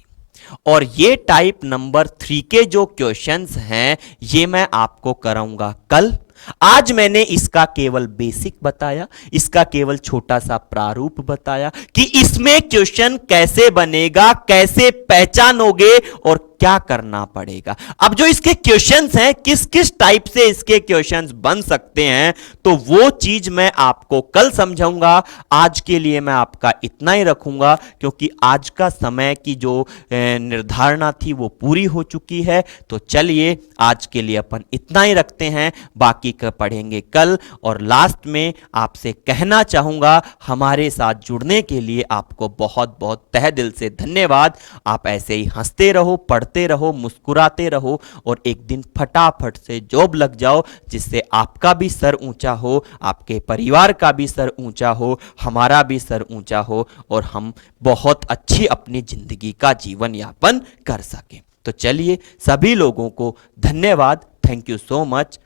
और ये टाइप नंबर 3 के जो क्वेश्चंस हैं ये मैं आपको कराऊंगा कल। आज मैंने इसका केवल बेसिक बताया, इसका केवल छोटा सा प्रारूप बताया कि इसमें क्वेश्चन कैसे बनेगा, कैसे पहचानोगे और क्या करना पड़ेगा। अब जो इसके क्वेश्चंस हैं, किस किस टाइप से इसके क्वेश्चंस बन सकते हैं, तो वो चीज मैं आपको कल समझाऊंगा। आज के लिए मैं आपका इतना ही रखूंगा, क्योंकि आज का समय की जो निर्धारणा थी वो पूरी हो चुकी है। तो चलिए आज के लिए अपन इतना ही रखते हैं, बाकी का पढ़ेंगे कल। और लास्ट में आपसे कहना चाहूंगा, हमारे साथ जुड़ने के लिए आपको बहुत बहुत तहे दिल से धन्यवाद। आप ऐसे ही हंसते रहो, पढ़ते रहो, मुस्कुराते रहो, और एक दिन फटाफट से जॉब लग जाओ, जिससे आपका भी सर ऊंचा हो, आपके परिवार का भी सर ऊंचा हो, हमारा भी सर ऊंचा हो, और हम बहुत अच्छी अपनी जिंदगी का जीवन यापन कर सकें। तो चलिए सभी लोगों को धन्यवाद। Thank you so much.